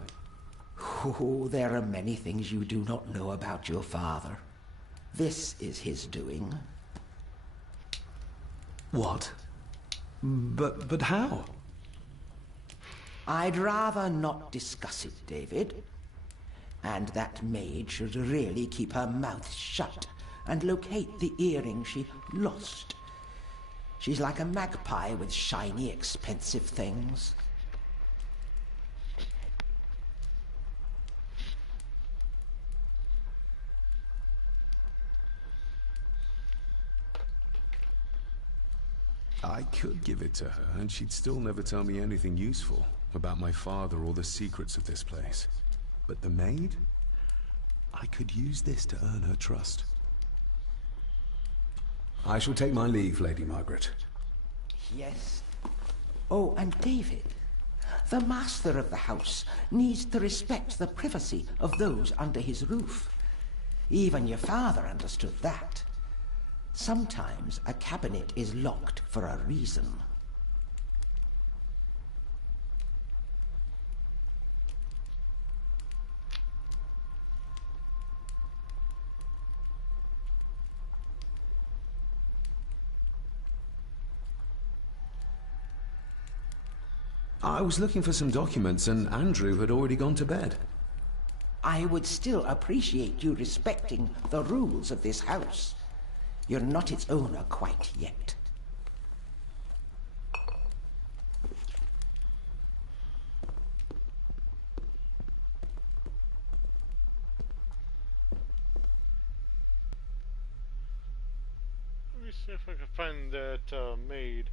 Oh, there are many things you do not know about your father. This is his doing. What? But how? I'd rather not discuss it, David. And that maid should really keep her mouth shut and locate the earring she lost. She's like a magpie with shiny, expensive things. I could give it to her, and she'd still never tell me anything useful about my father or the secrets of this place. But the maid? I could use this to earn her trust. I shall take my leave, Lady Margaret. Yes. Oh, and David, the master of the house needs to respect the privacy of those under his roof. Even your father understood that. Sometimes a cabinet is locked for a reason. I was looking for some documents, and Andrew had already gone to bed. I would still appreciate you respecting the rules of this house. You're not its owner quite yet. Let me see if I can find that maid.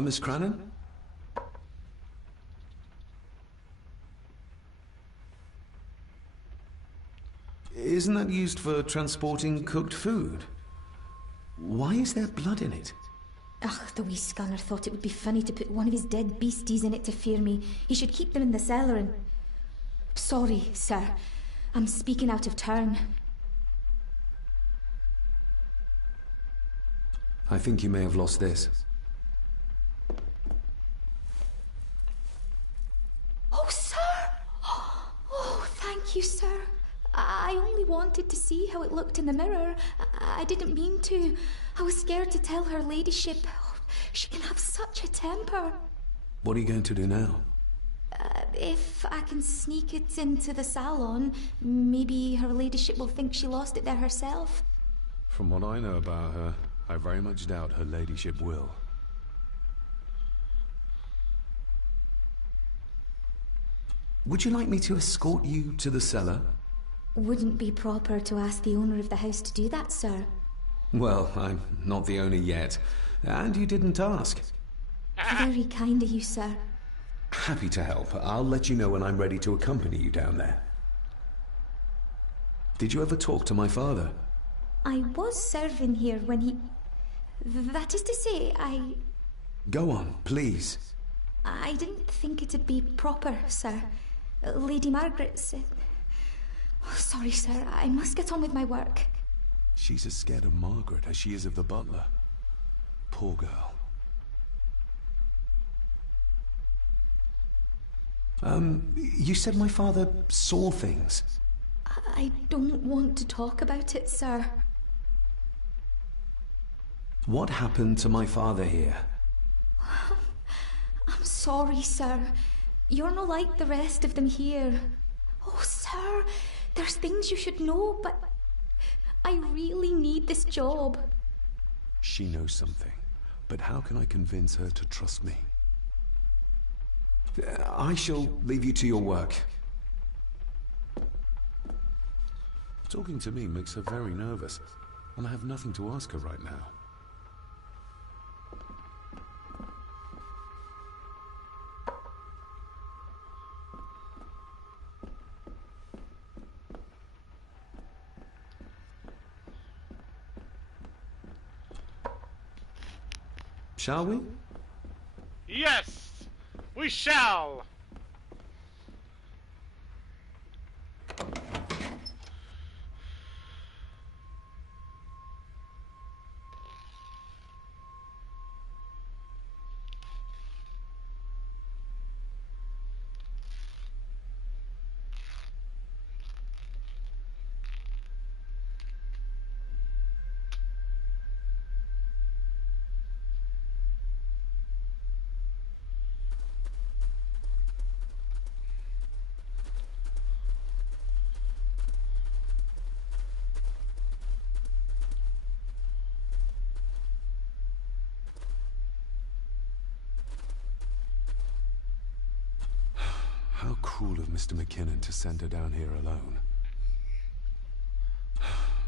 Miss Crannan? Isn't that used for transporting cooked food? Why is there blood in it? Ugh, the wee scunner thought it would be funny to put one of his dead beasties in it to fear me. He should keep them in the cellar and... Sorry, sir. I'm speaking out of turn. I think you may have lost this. Oh, sir! Oh, thank you, sir. I only wanted to see how it looked in the mirror. I didn't mean to. I was scared to tell her ladyship. Oh, she can have such a temper. What are you going to do now? If I can sneak it into the salon, maybe her ladyship will think she lost it there herself. From what I know about her, I very much doubt her ladyship will. Would you like me to escort you to the cellar? Wouldn't be proper to ask the owner of the house to do that, sir. Well, I'm not the owner yet, and you didn't ask. Very kind of you, sir. Happy to help. I'll let you know when I'm ready to accompany you down there. Did you ever talk to my father? I was serving here when he... That is to say, Go on, please. I didn't think it'd be proper, sir. Lady Margaret said... Oh, sorry, sir. I must get on with my work. She's as scared of Margaret as she is of the butler. Poor girl. You said my father saw things. I don't want to talk about it, sir. What happened to my father here? I'm sorry, sir. You're no like the rest of them here. Oh, sir, there's things you should know, but I really need this job. She knows something, but how can I convince her to trust me? I shall leave you to your work. Talking to me makes her very nervous, and I have nothing to ask her right now. Shall we? Yes, we shall. How cruel of Mr. McKinnon to send her down here alone.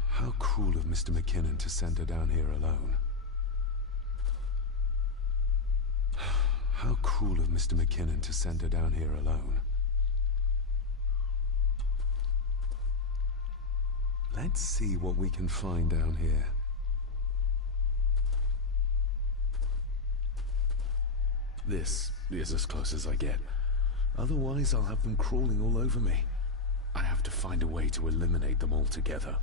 How cruel of Mr. McKinnon to send her down here alone. How cruel of Mr. McKinnon to send her down here alone. Let's see what we can find down here. This is as close as I get. Otherwise, I'll have them crawling all over me. I have to find a way to eliminate them altogether.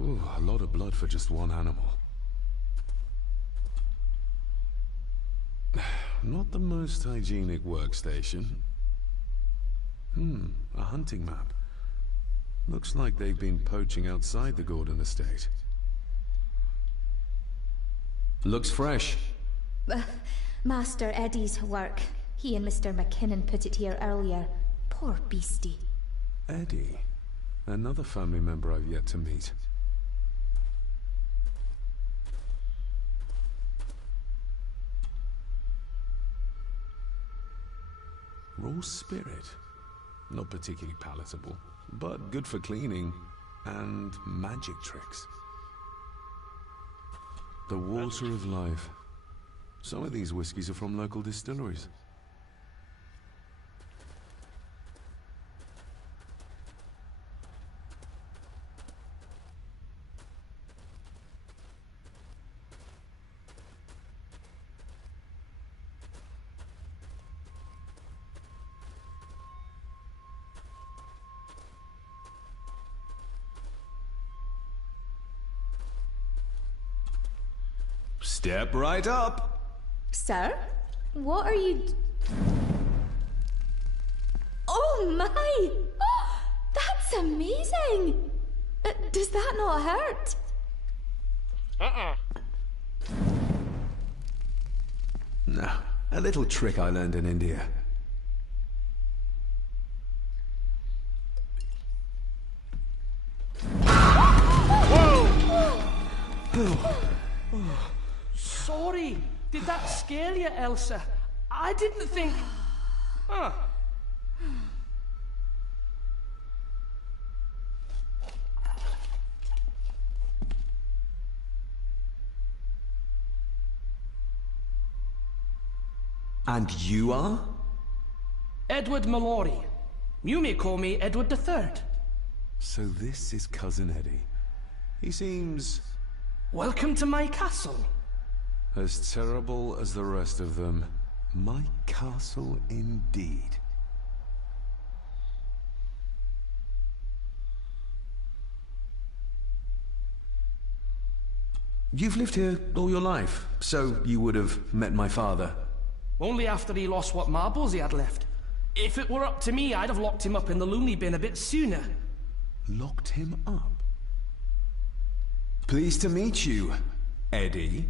Ooh, a lot of blood for just one animal. Not the most hygienic workstation. A hunting map. Looks like they've been poaching outside the Gordon estate. Looks fresh. Master Eddie's work. He and Mr. McKinnon put it here earlier. Poor beastie. Eddie? Another family member I've yet to meet. Raw spirit. Not particularly palatable, but good for cleaning and magic tricks. The water of life. Some of these whiskies are from local distilleries. Step right up. Sir? What are you... Oh my! Oh, that's amazing! Does that not hurt? No, a little trick I learned in India. Sorry. Did that scare you, Elsa? I didn't think... And you are? Edward Mallory. You may call me Edward III. So this is Cousin Eddie. He seems... Welcome to my castle. as terrible as the rest of them. My castle indeed. You've lived here all your life, so you would have met my father. Only after he lost what marbles he had left. If it were up to me, I'd have locked him up in the loony bin a bit sooner. Locked him up? Pleased to meet you, Eddie.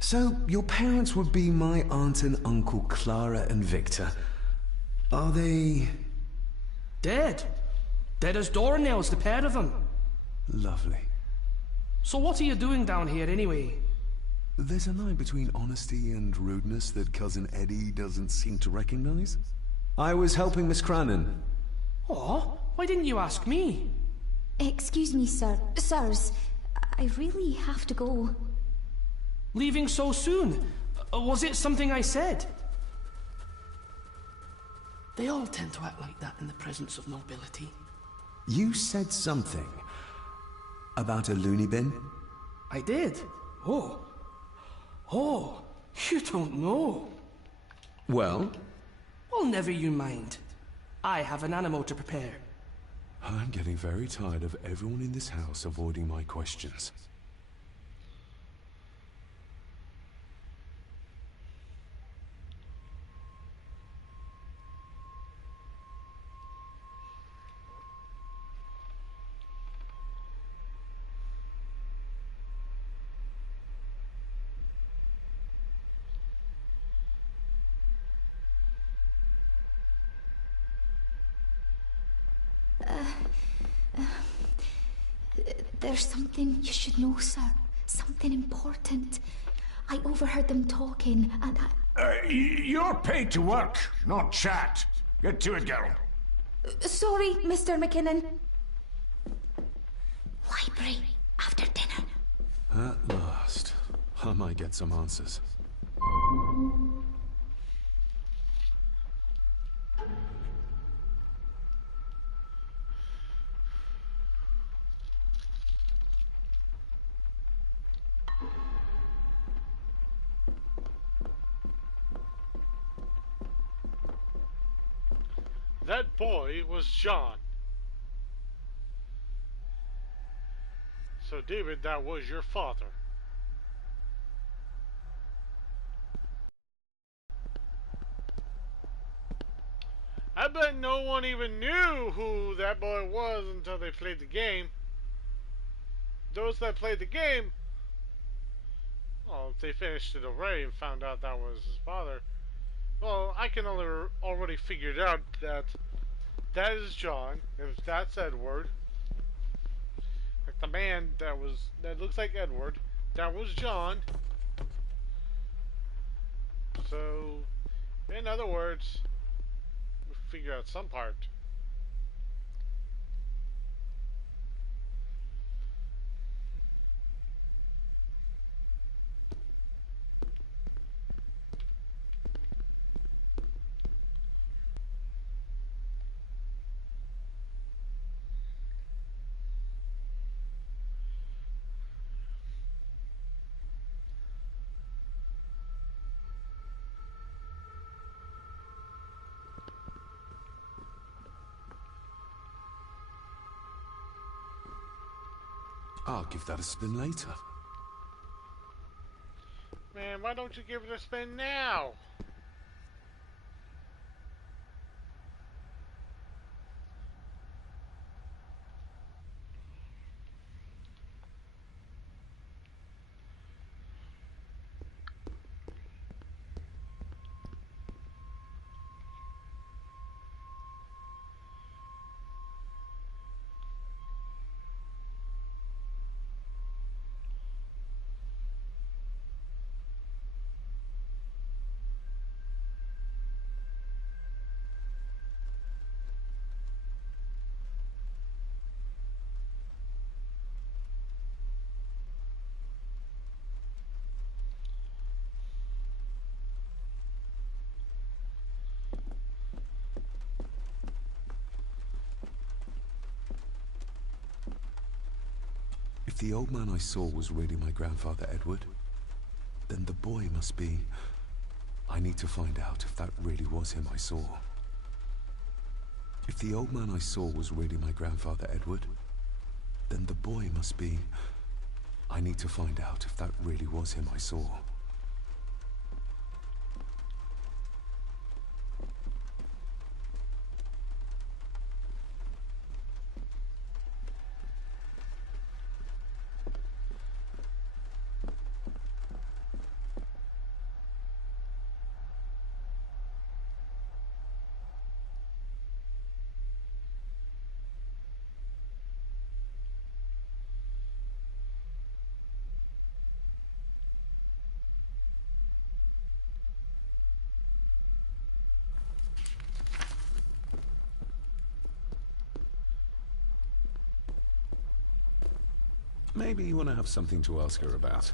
So, your parents would be my aunt and uncle Clara and Victor. Are they... Dead. Dead as doornails, the pair of them. Lovely. So what are you doing down here anyway? There's a line between honesty and rudeness that Cousin Eddie doesn't seem to recognize. I was helping Miss Crannan. Oh, why didn't you ask me? Excuse me, sir. Sirs, I really have to go. Leaving so soon? Was it something I said? They all tend to act like that in the presence of nobility. You said something about a loony bin? I did. Oh, you don't know. Well? Well, never you mind. I have an animal to prepare. I'm getting very tired of everyone in this house avoiding my questions. There's something you should know, sir. Something important. I overheard them talking, and You're paid to work, not chat. Get to it, girl. Sorry, Mr. McKinnon. Library, after dinner. At last. I might get some answers. That boy was John. So, David, that was your father. I bet no one even knew who that boy was until they played the game. Those that played the game, well, if they finished it already and found out that was his father, well, I can already figure it out that that is John, if that's Edward. Like the man that looks like Edward, that was John. So, in other words, we figure out some part. I'll give that a spin later. Man, why don't you give it a spin now? If the old man I saw was really my grandfather Edward, then the boy must be... I need to find out if that really was him I saw. If the old man I saw was really my grandfather Edward, then the boy must be... I need to find out if that really was him I saw. Maybe you want to have something to ask her about.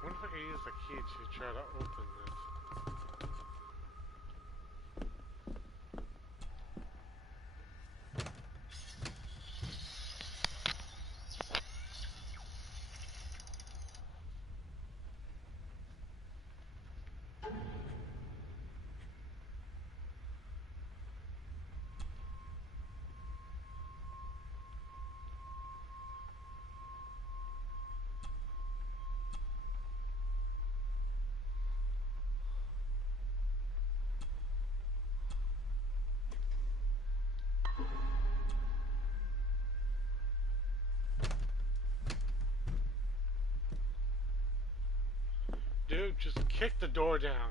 I wonder if I can use the key to try to open this. Dude, just kick the door down.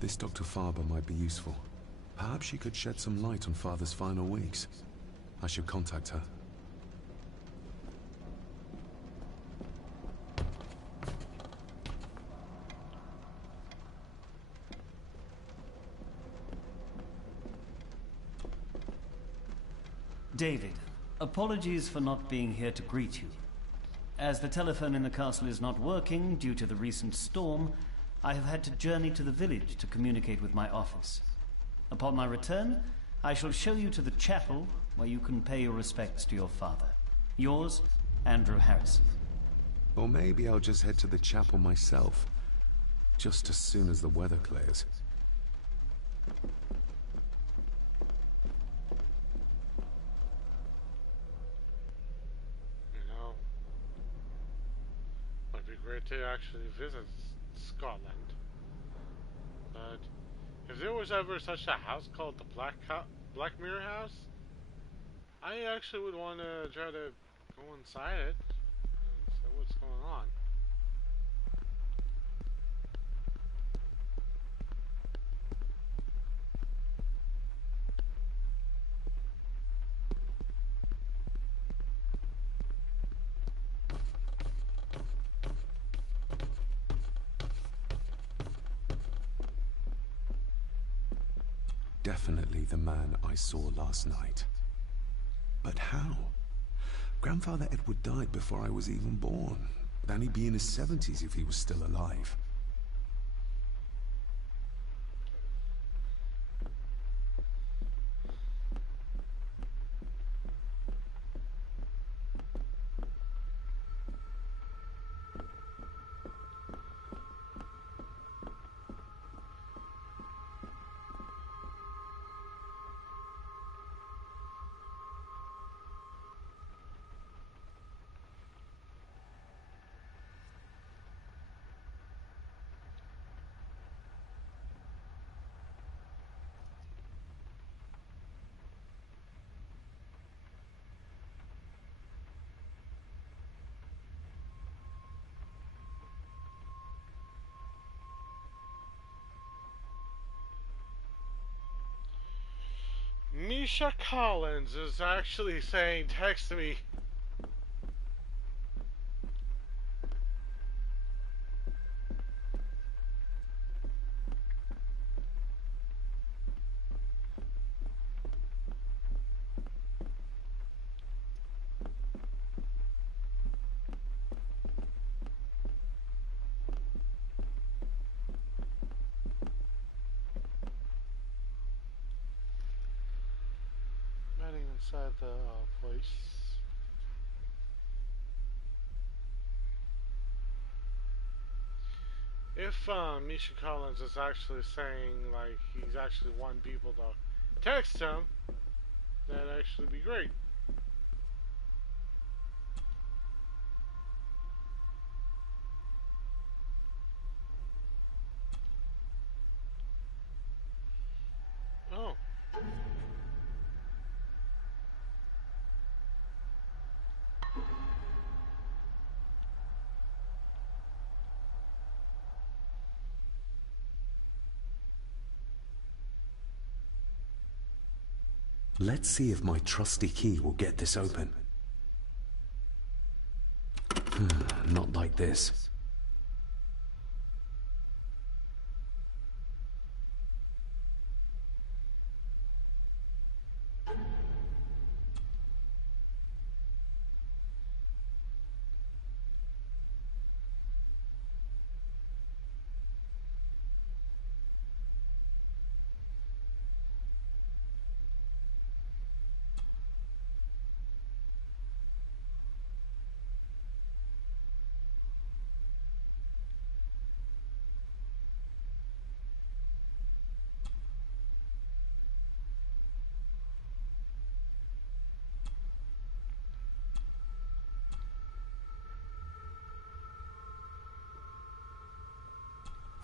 This Dr. Farber might be useful. Perhaps she could shed some light on Father's final weeks. I should contact her. David, apologies for not being here to greet you. As the telephone in the castle is not working due to the recent storm, I have had to journey to the village to communicate with my office. Upon my return, I shall show you to the chapel where you can pay your respects to your father. Yours, Andrew Harrison. Or maybe I'll just head to the chapel myself, just as soon as the weather clears. You know, might be great to actually visit Scotland. But if there was ever such a house called the Black Mirror House, I actually would want to try to go inside it and see what's going on. Definitely the man I saw last night. But how? Grandfather Edward died before I was even born. Then he'd be in his 70s if he was still alive. Misha Collins is actually saying, text me. Running inside the place. If Misha Collins is actually saying, like, he's actually wanting people to text him, that'd actually be great. Oh. Let's see if my trusty key will get this open. Not like this.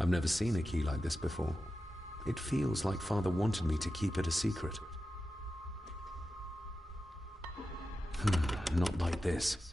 I've never seen a key like this before. It feels like Father wanted me to keep it a secret. Not like this.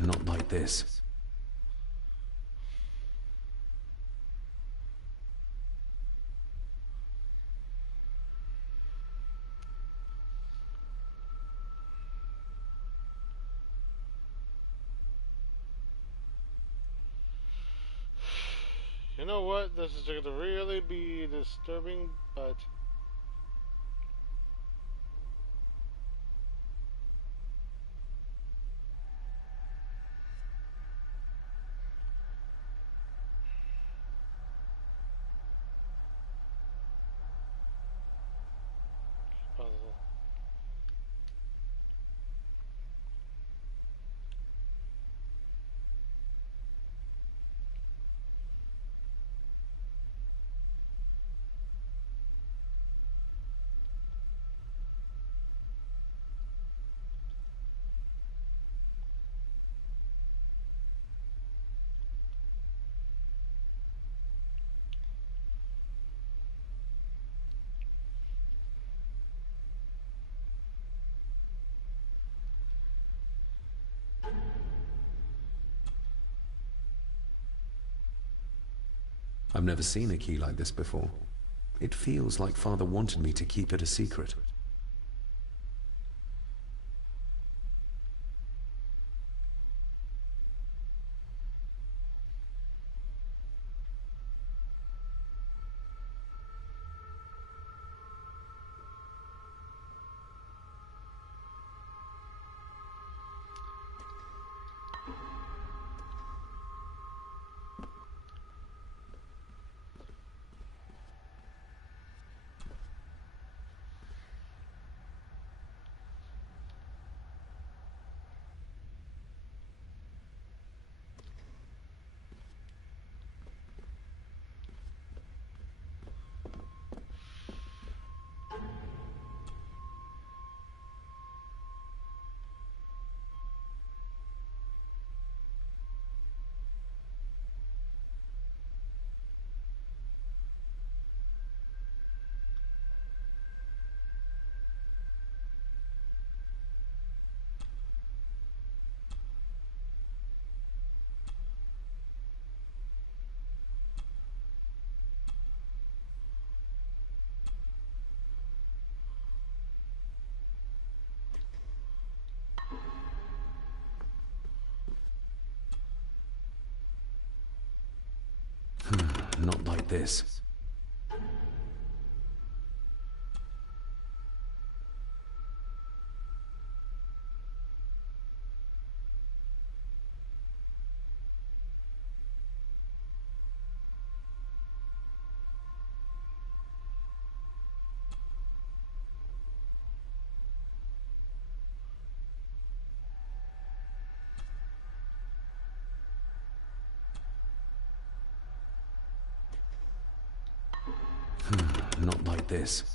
Not like this. You know what? This is going to really be disturbing, but... puzzle. I've never seen a key like this before. It feels like Father wanted me to keep it a secret. not like this. Not like this.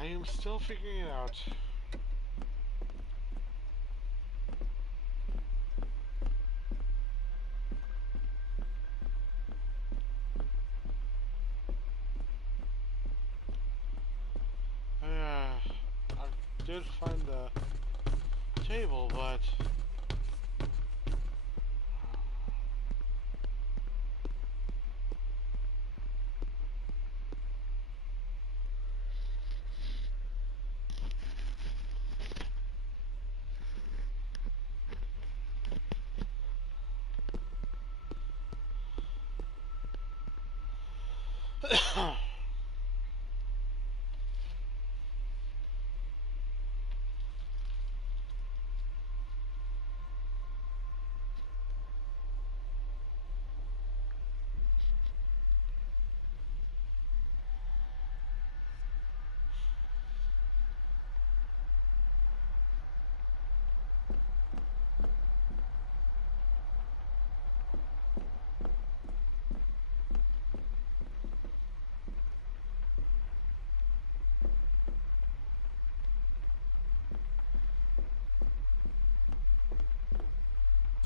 I am still figuring it out. I did find the table, but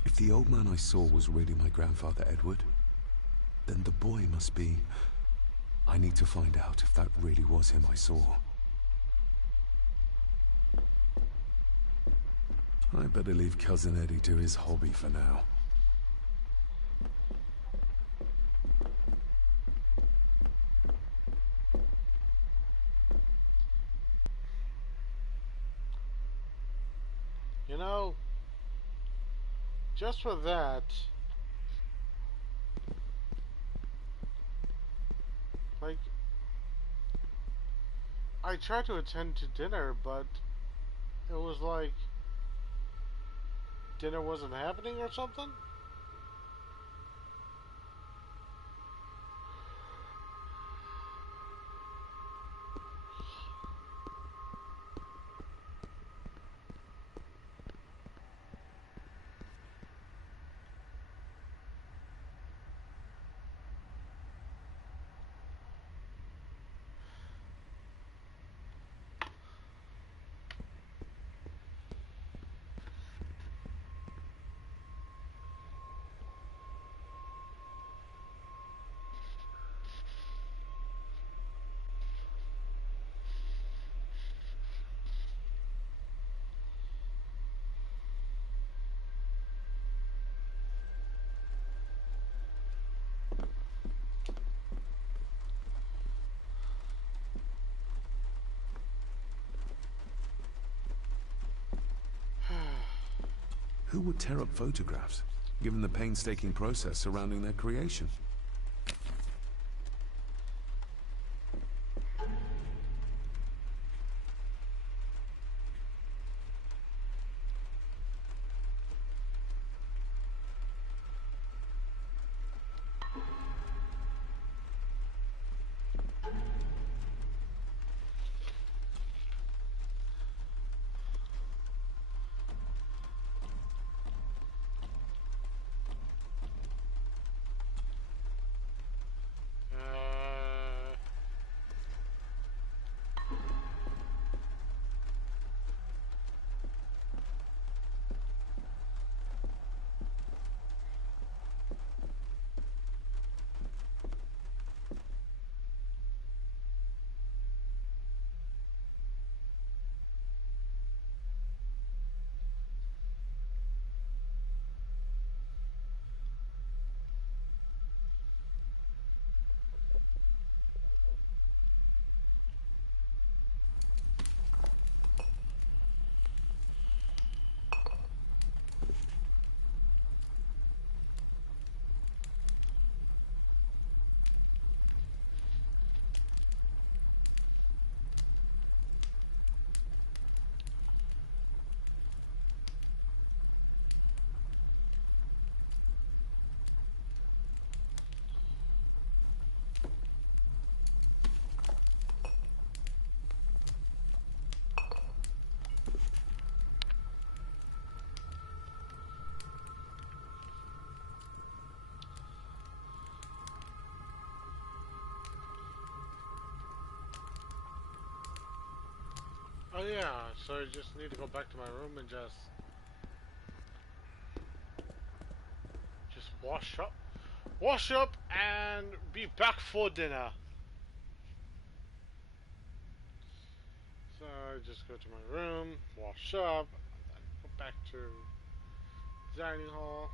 If the old man I saw was really my grandfather Edward, then the boy must be... I need to find out if that really was him I saw. I better leave Cousin Eddie to his hobby for now. you know, just for that, like, I tried to attend to dinner, but it was like dinner wasn't happening or something. Who would tear up photographs, given the painstaking process surrounding their creation? Oh yeah, so I just need to go back to my room and just wash up and be back for dinner. So I just go to my room, wash up, and then go back to dining hall.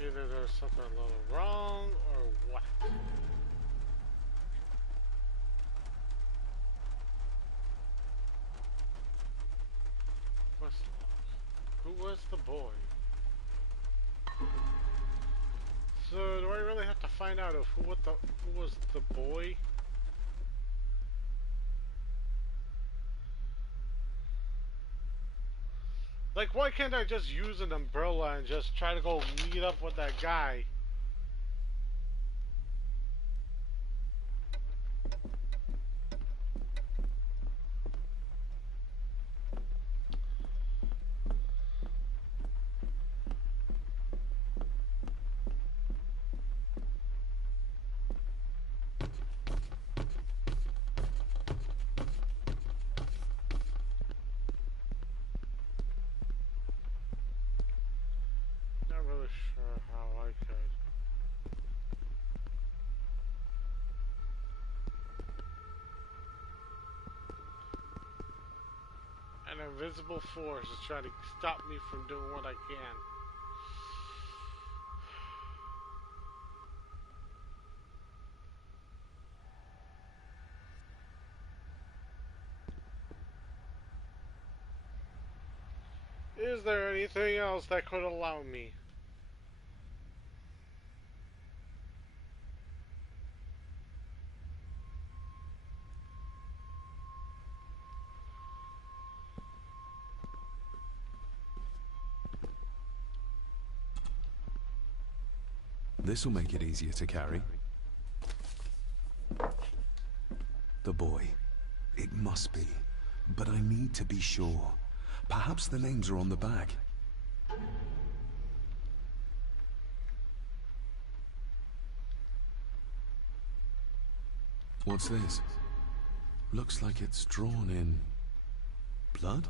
Either there's something a little wrong or what? Who was the boy? So do I really have to find out of who was the boy? Like, why can't I just use an umbrella and just try to go meet up with that guy? Not really sure how I could. An invisible force is trying to stop me from doing what I can. Is there anything else that could allow me? This'll make it easier to carry. The boy. It must be. But I need to be sure. Perhaps the names are on the back. What's this? Looks like it's drawn in blood?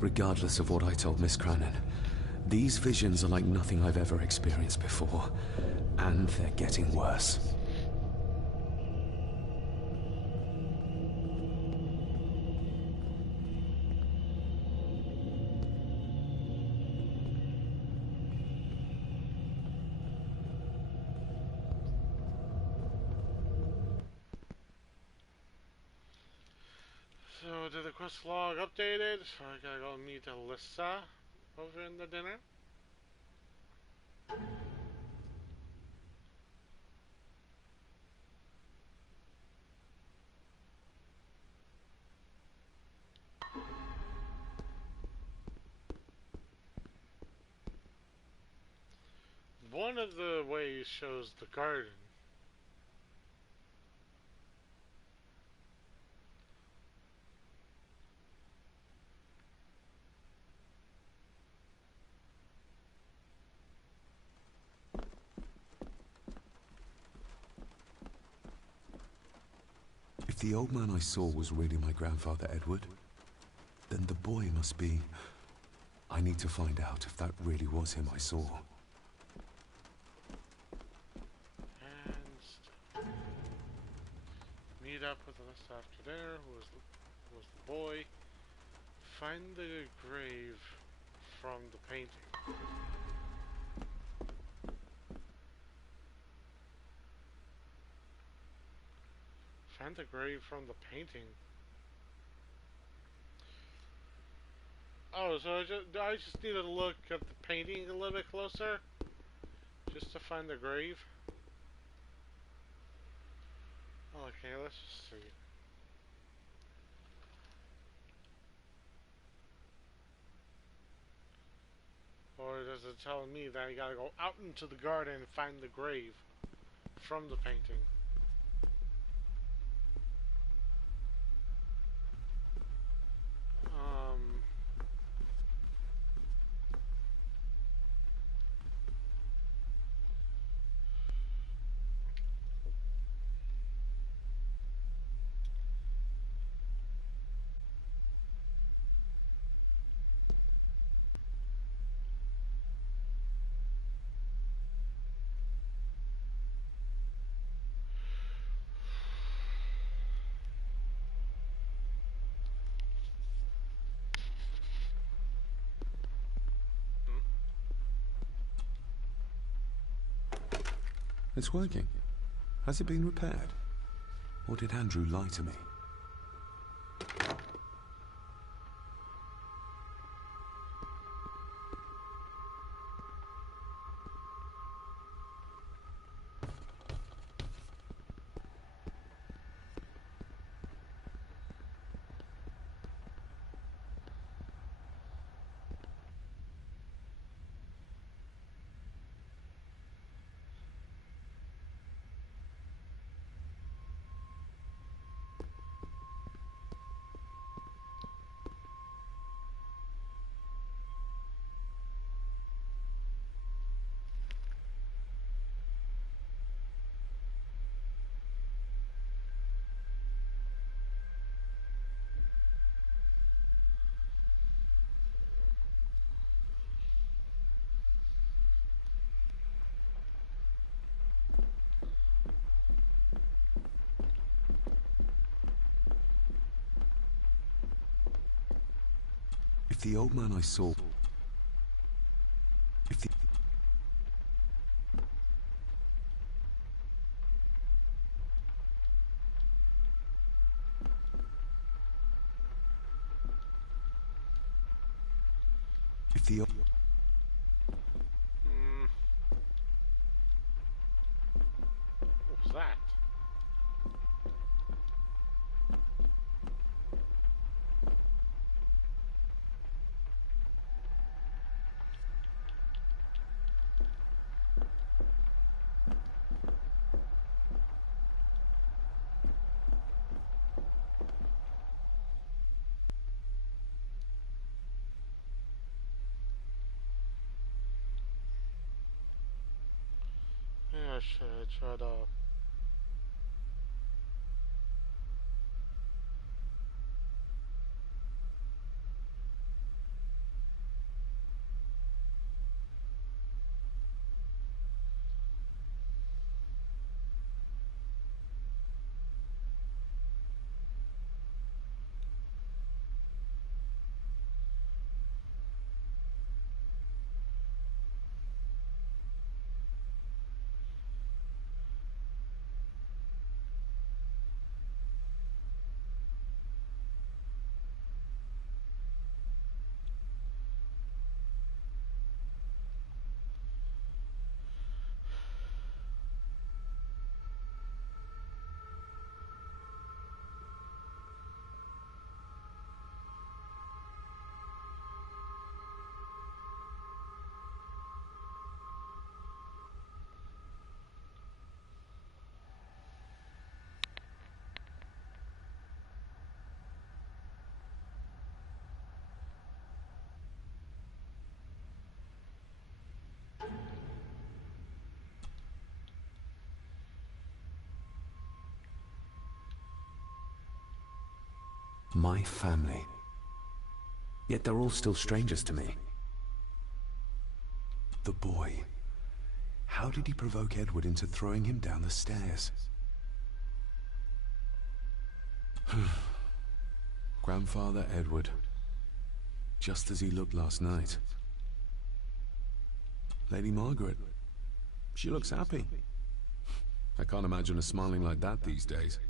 Regardless of what I told Miss Cranon, these visions are like nothing I've ever experienced before, and they're getting worse. So, did the quest log updated? So I gotta go meet Alyssa over in the dinner. One of the ways shows the garden. If the old man I saw was really my grandfather Edward, then the boy must be... I need to find out if that really was him I saw. And meet up with Alyssa after dinner. Who was the boy? Find the grave from the painting. Find the grave from the painting. Oh, so I just need to look at the painting a little bit closer, just to find the grave. Okay, let's just see. Or does it tell me that I gotta go out into the garden and find the grave from the painting? It's working. Has it been repaired? Or did Andrew lie to me? If the old man I saw... If the... If the... What was that? Yeah, shut up. My family. Yet they're all still strangers to me. The boy. How did he provoke Edward into throwing him down the stairs? Grandfather Edward. Just as he looked last night. Lady Margaret. She looks happy. I can't imagine her smiling like that these days.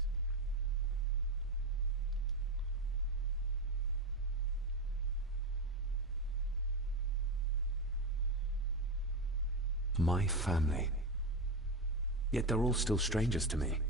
My family. Yet they're all still strangers to me.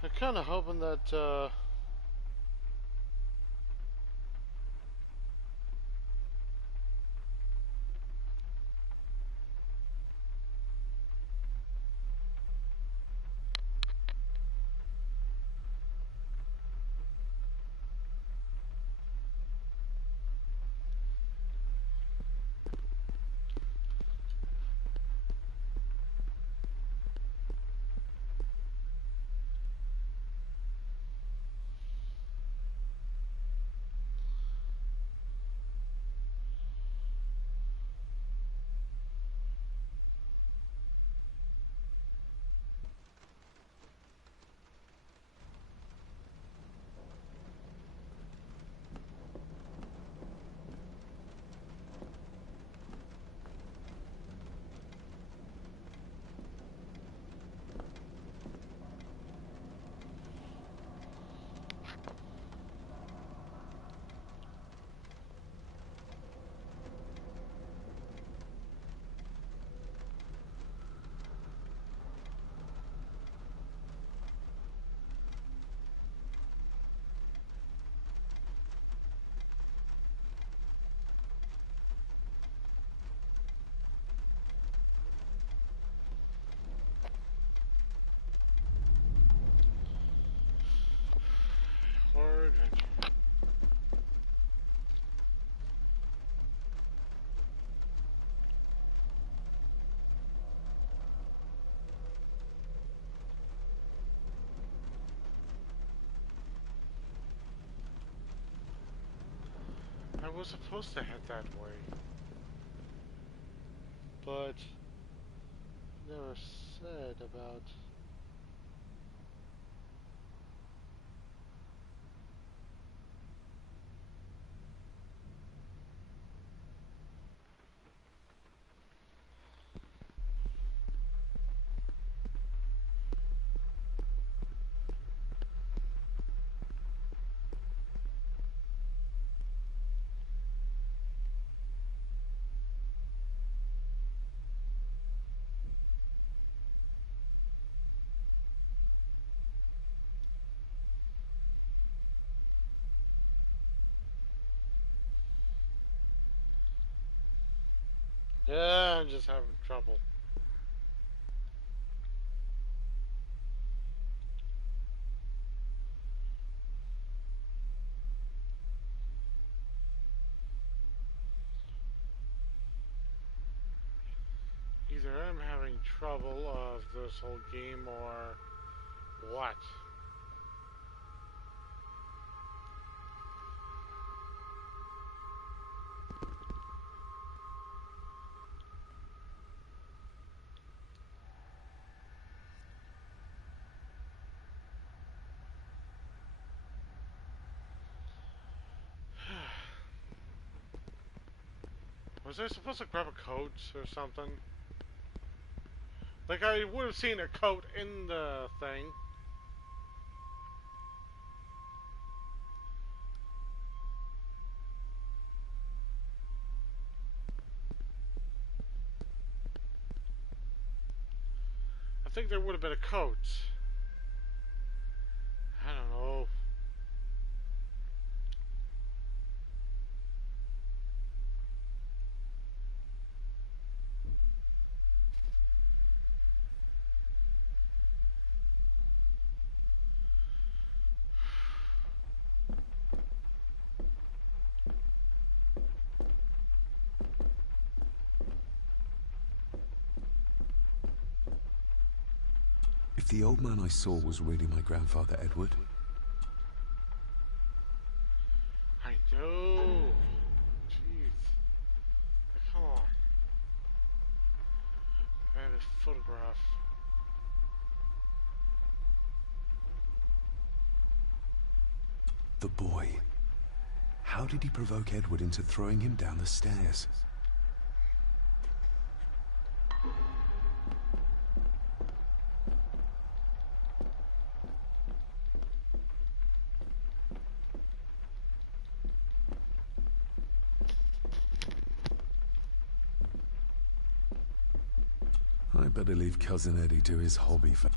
I'm kind of hoping that, was supposed to head that way, but never said about. Yeah, I'm just having trouble. Either I'm having trouble of this whole game or what? Was I supposed to grab a coat or something? Like, I would have seen a coat in the thing. I think there would have been a coat. I don't know. If the old man I saw was really my grandfather Edward... I know. Jeez. Like, come on. I have a photograph. The boy. How did he provoke Edward into throwing him down the stairs? I better leave Cousin Eddie to his hobby for...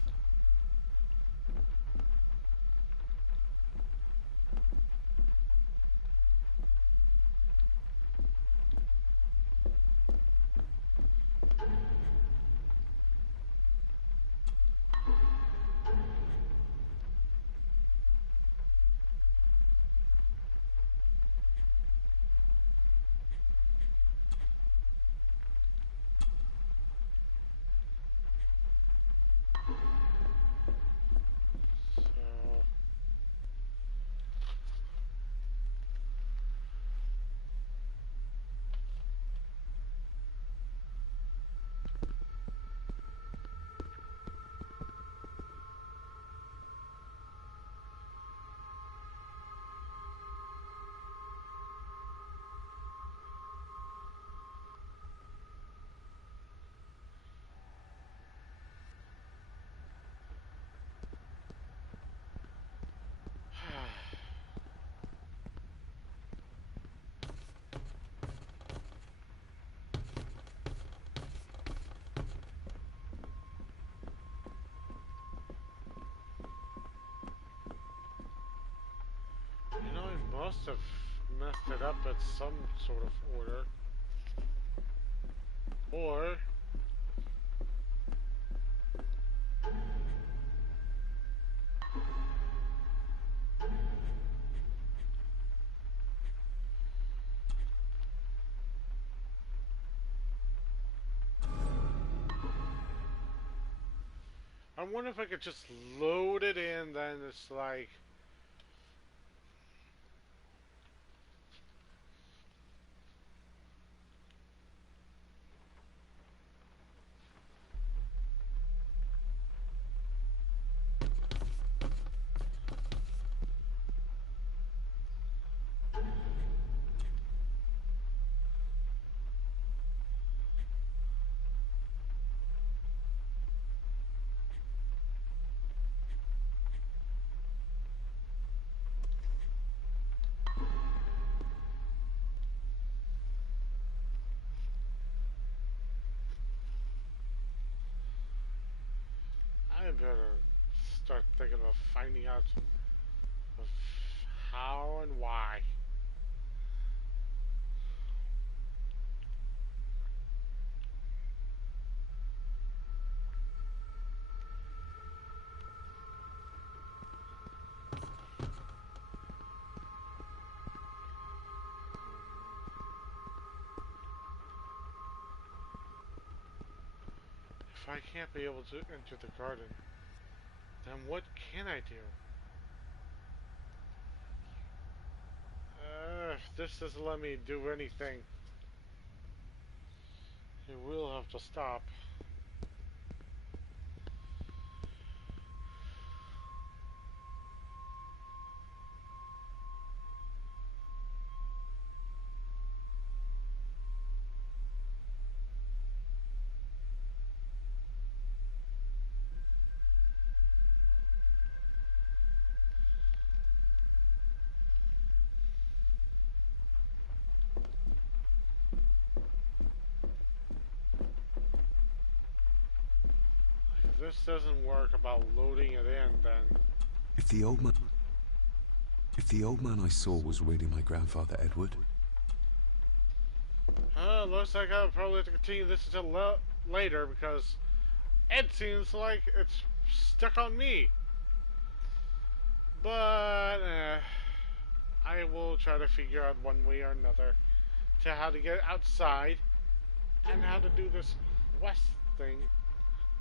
You know, I must have messed it up at some sort of order. Or... I wonder if I could just load it in, then it's like... I better start thinking of finding out of how and why. If I can't be able to enter the garden, then what can I do? If this doesn't let me do anything, it will have to stop. If this doesn't work about loading it in, then If the old man I saw was really my grandfather Edward, looks like I'll probably have to continue this until later because it seems like it's stuck on me. But I will try to figure out one way or another to how to get outside and how to do this quest thing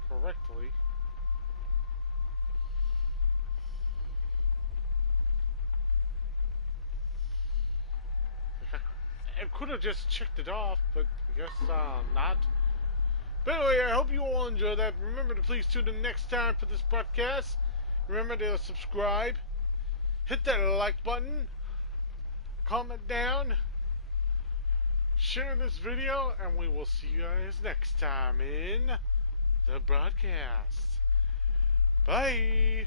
correctly. I could have just checked it off, but I guess not. But anyway, I hope you all enjoyed that. Remember to please tune in next time for this broadcast. Remember to subscribe, hit that like button, comment down, share this video, and we will see you guys next time in the broadcast. Bye!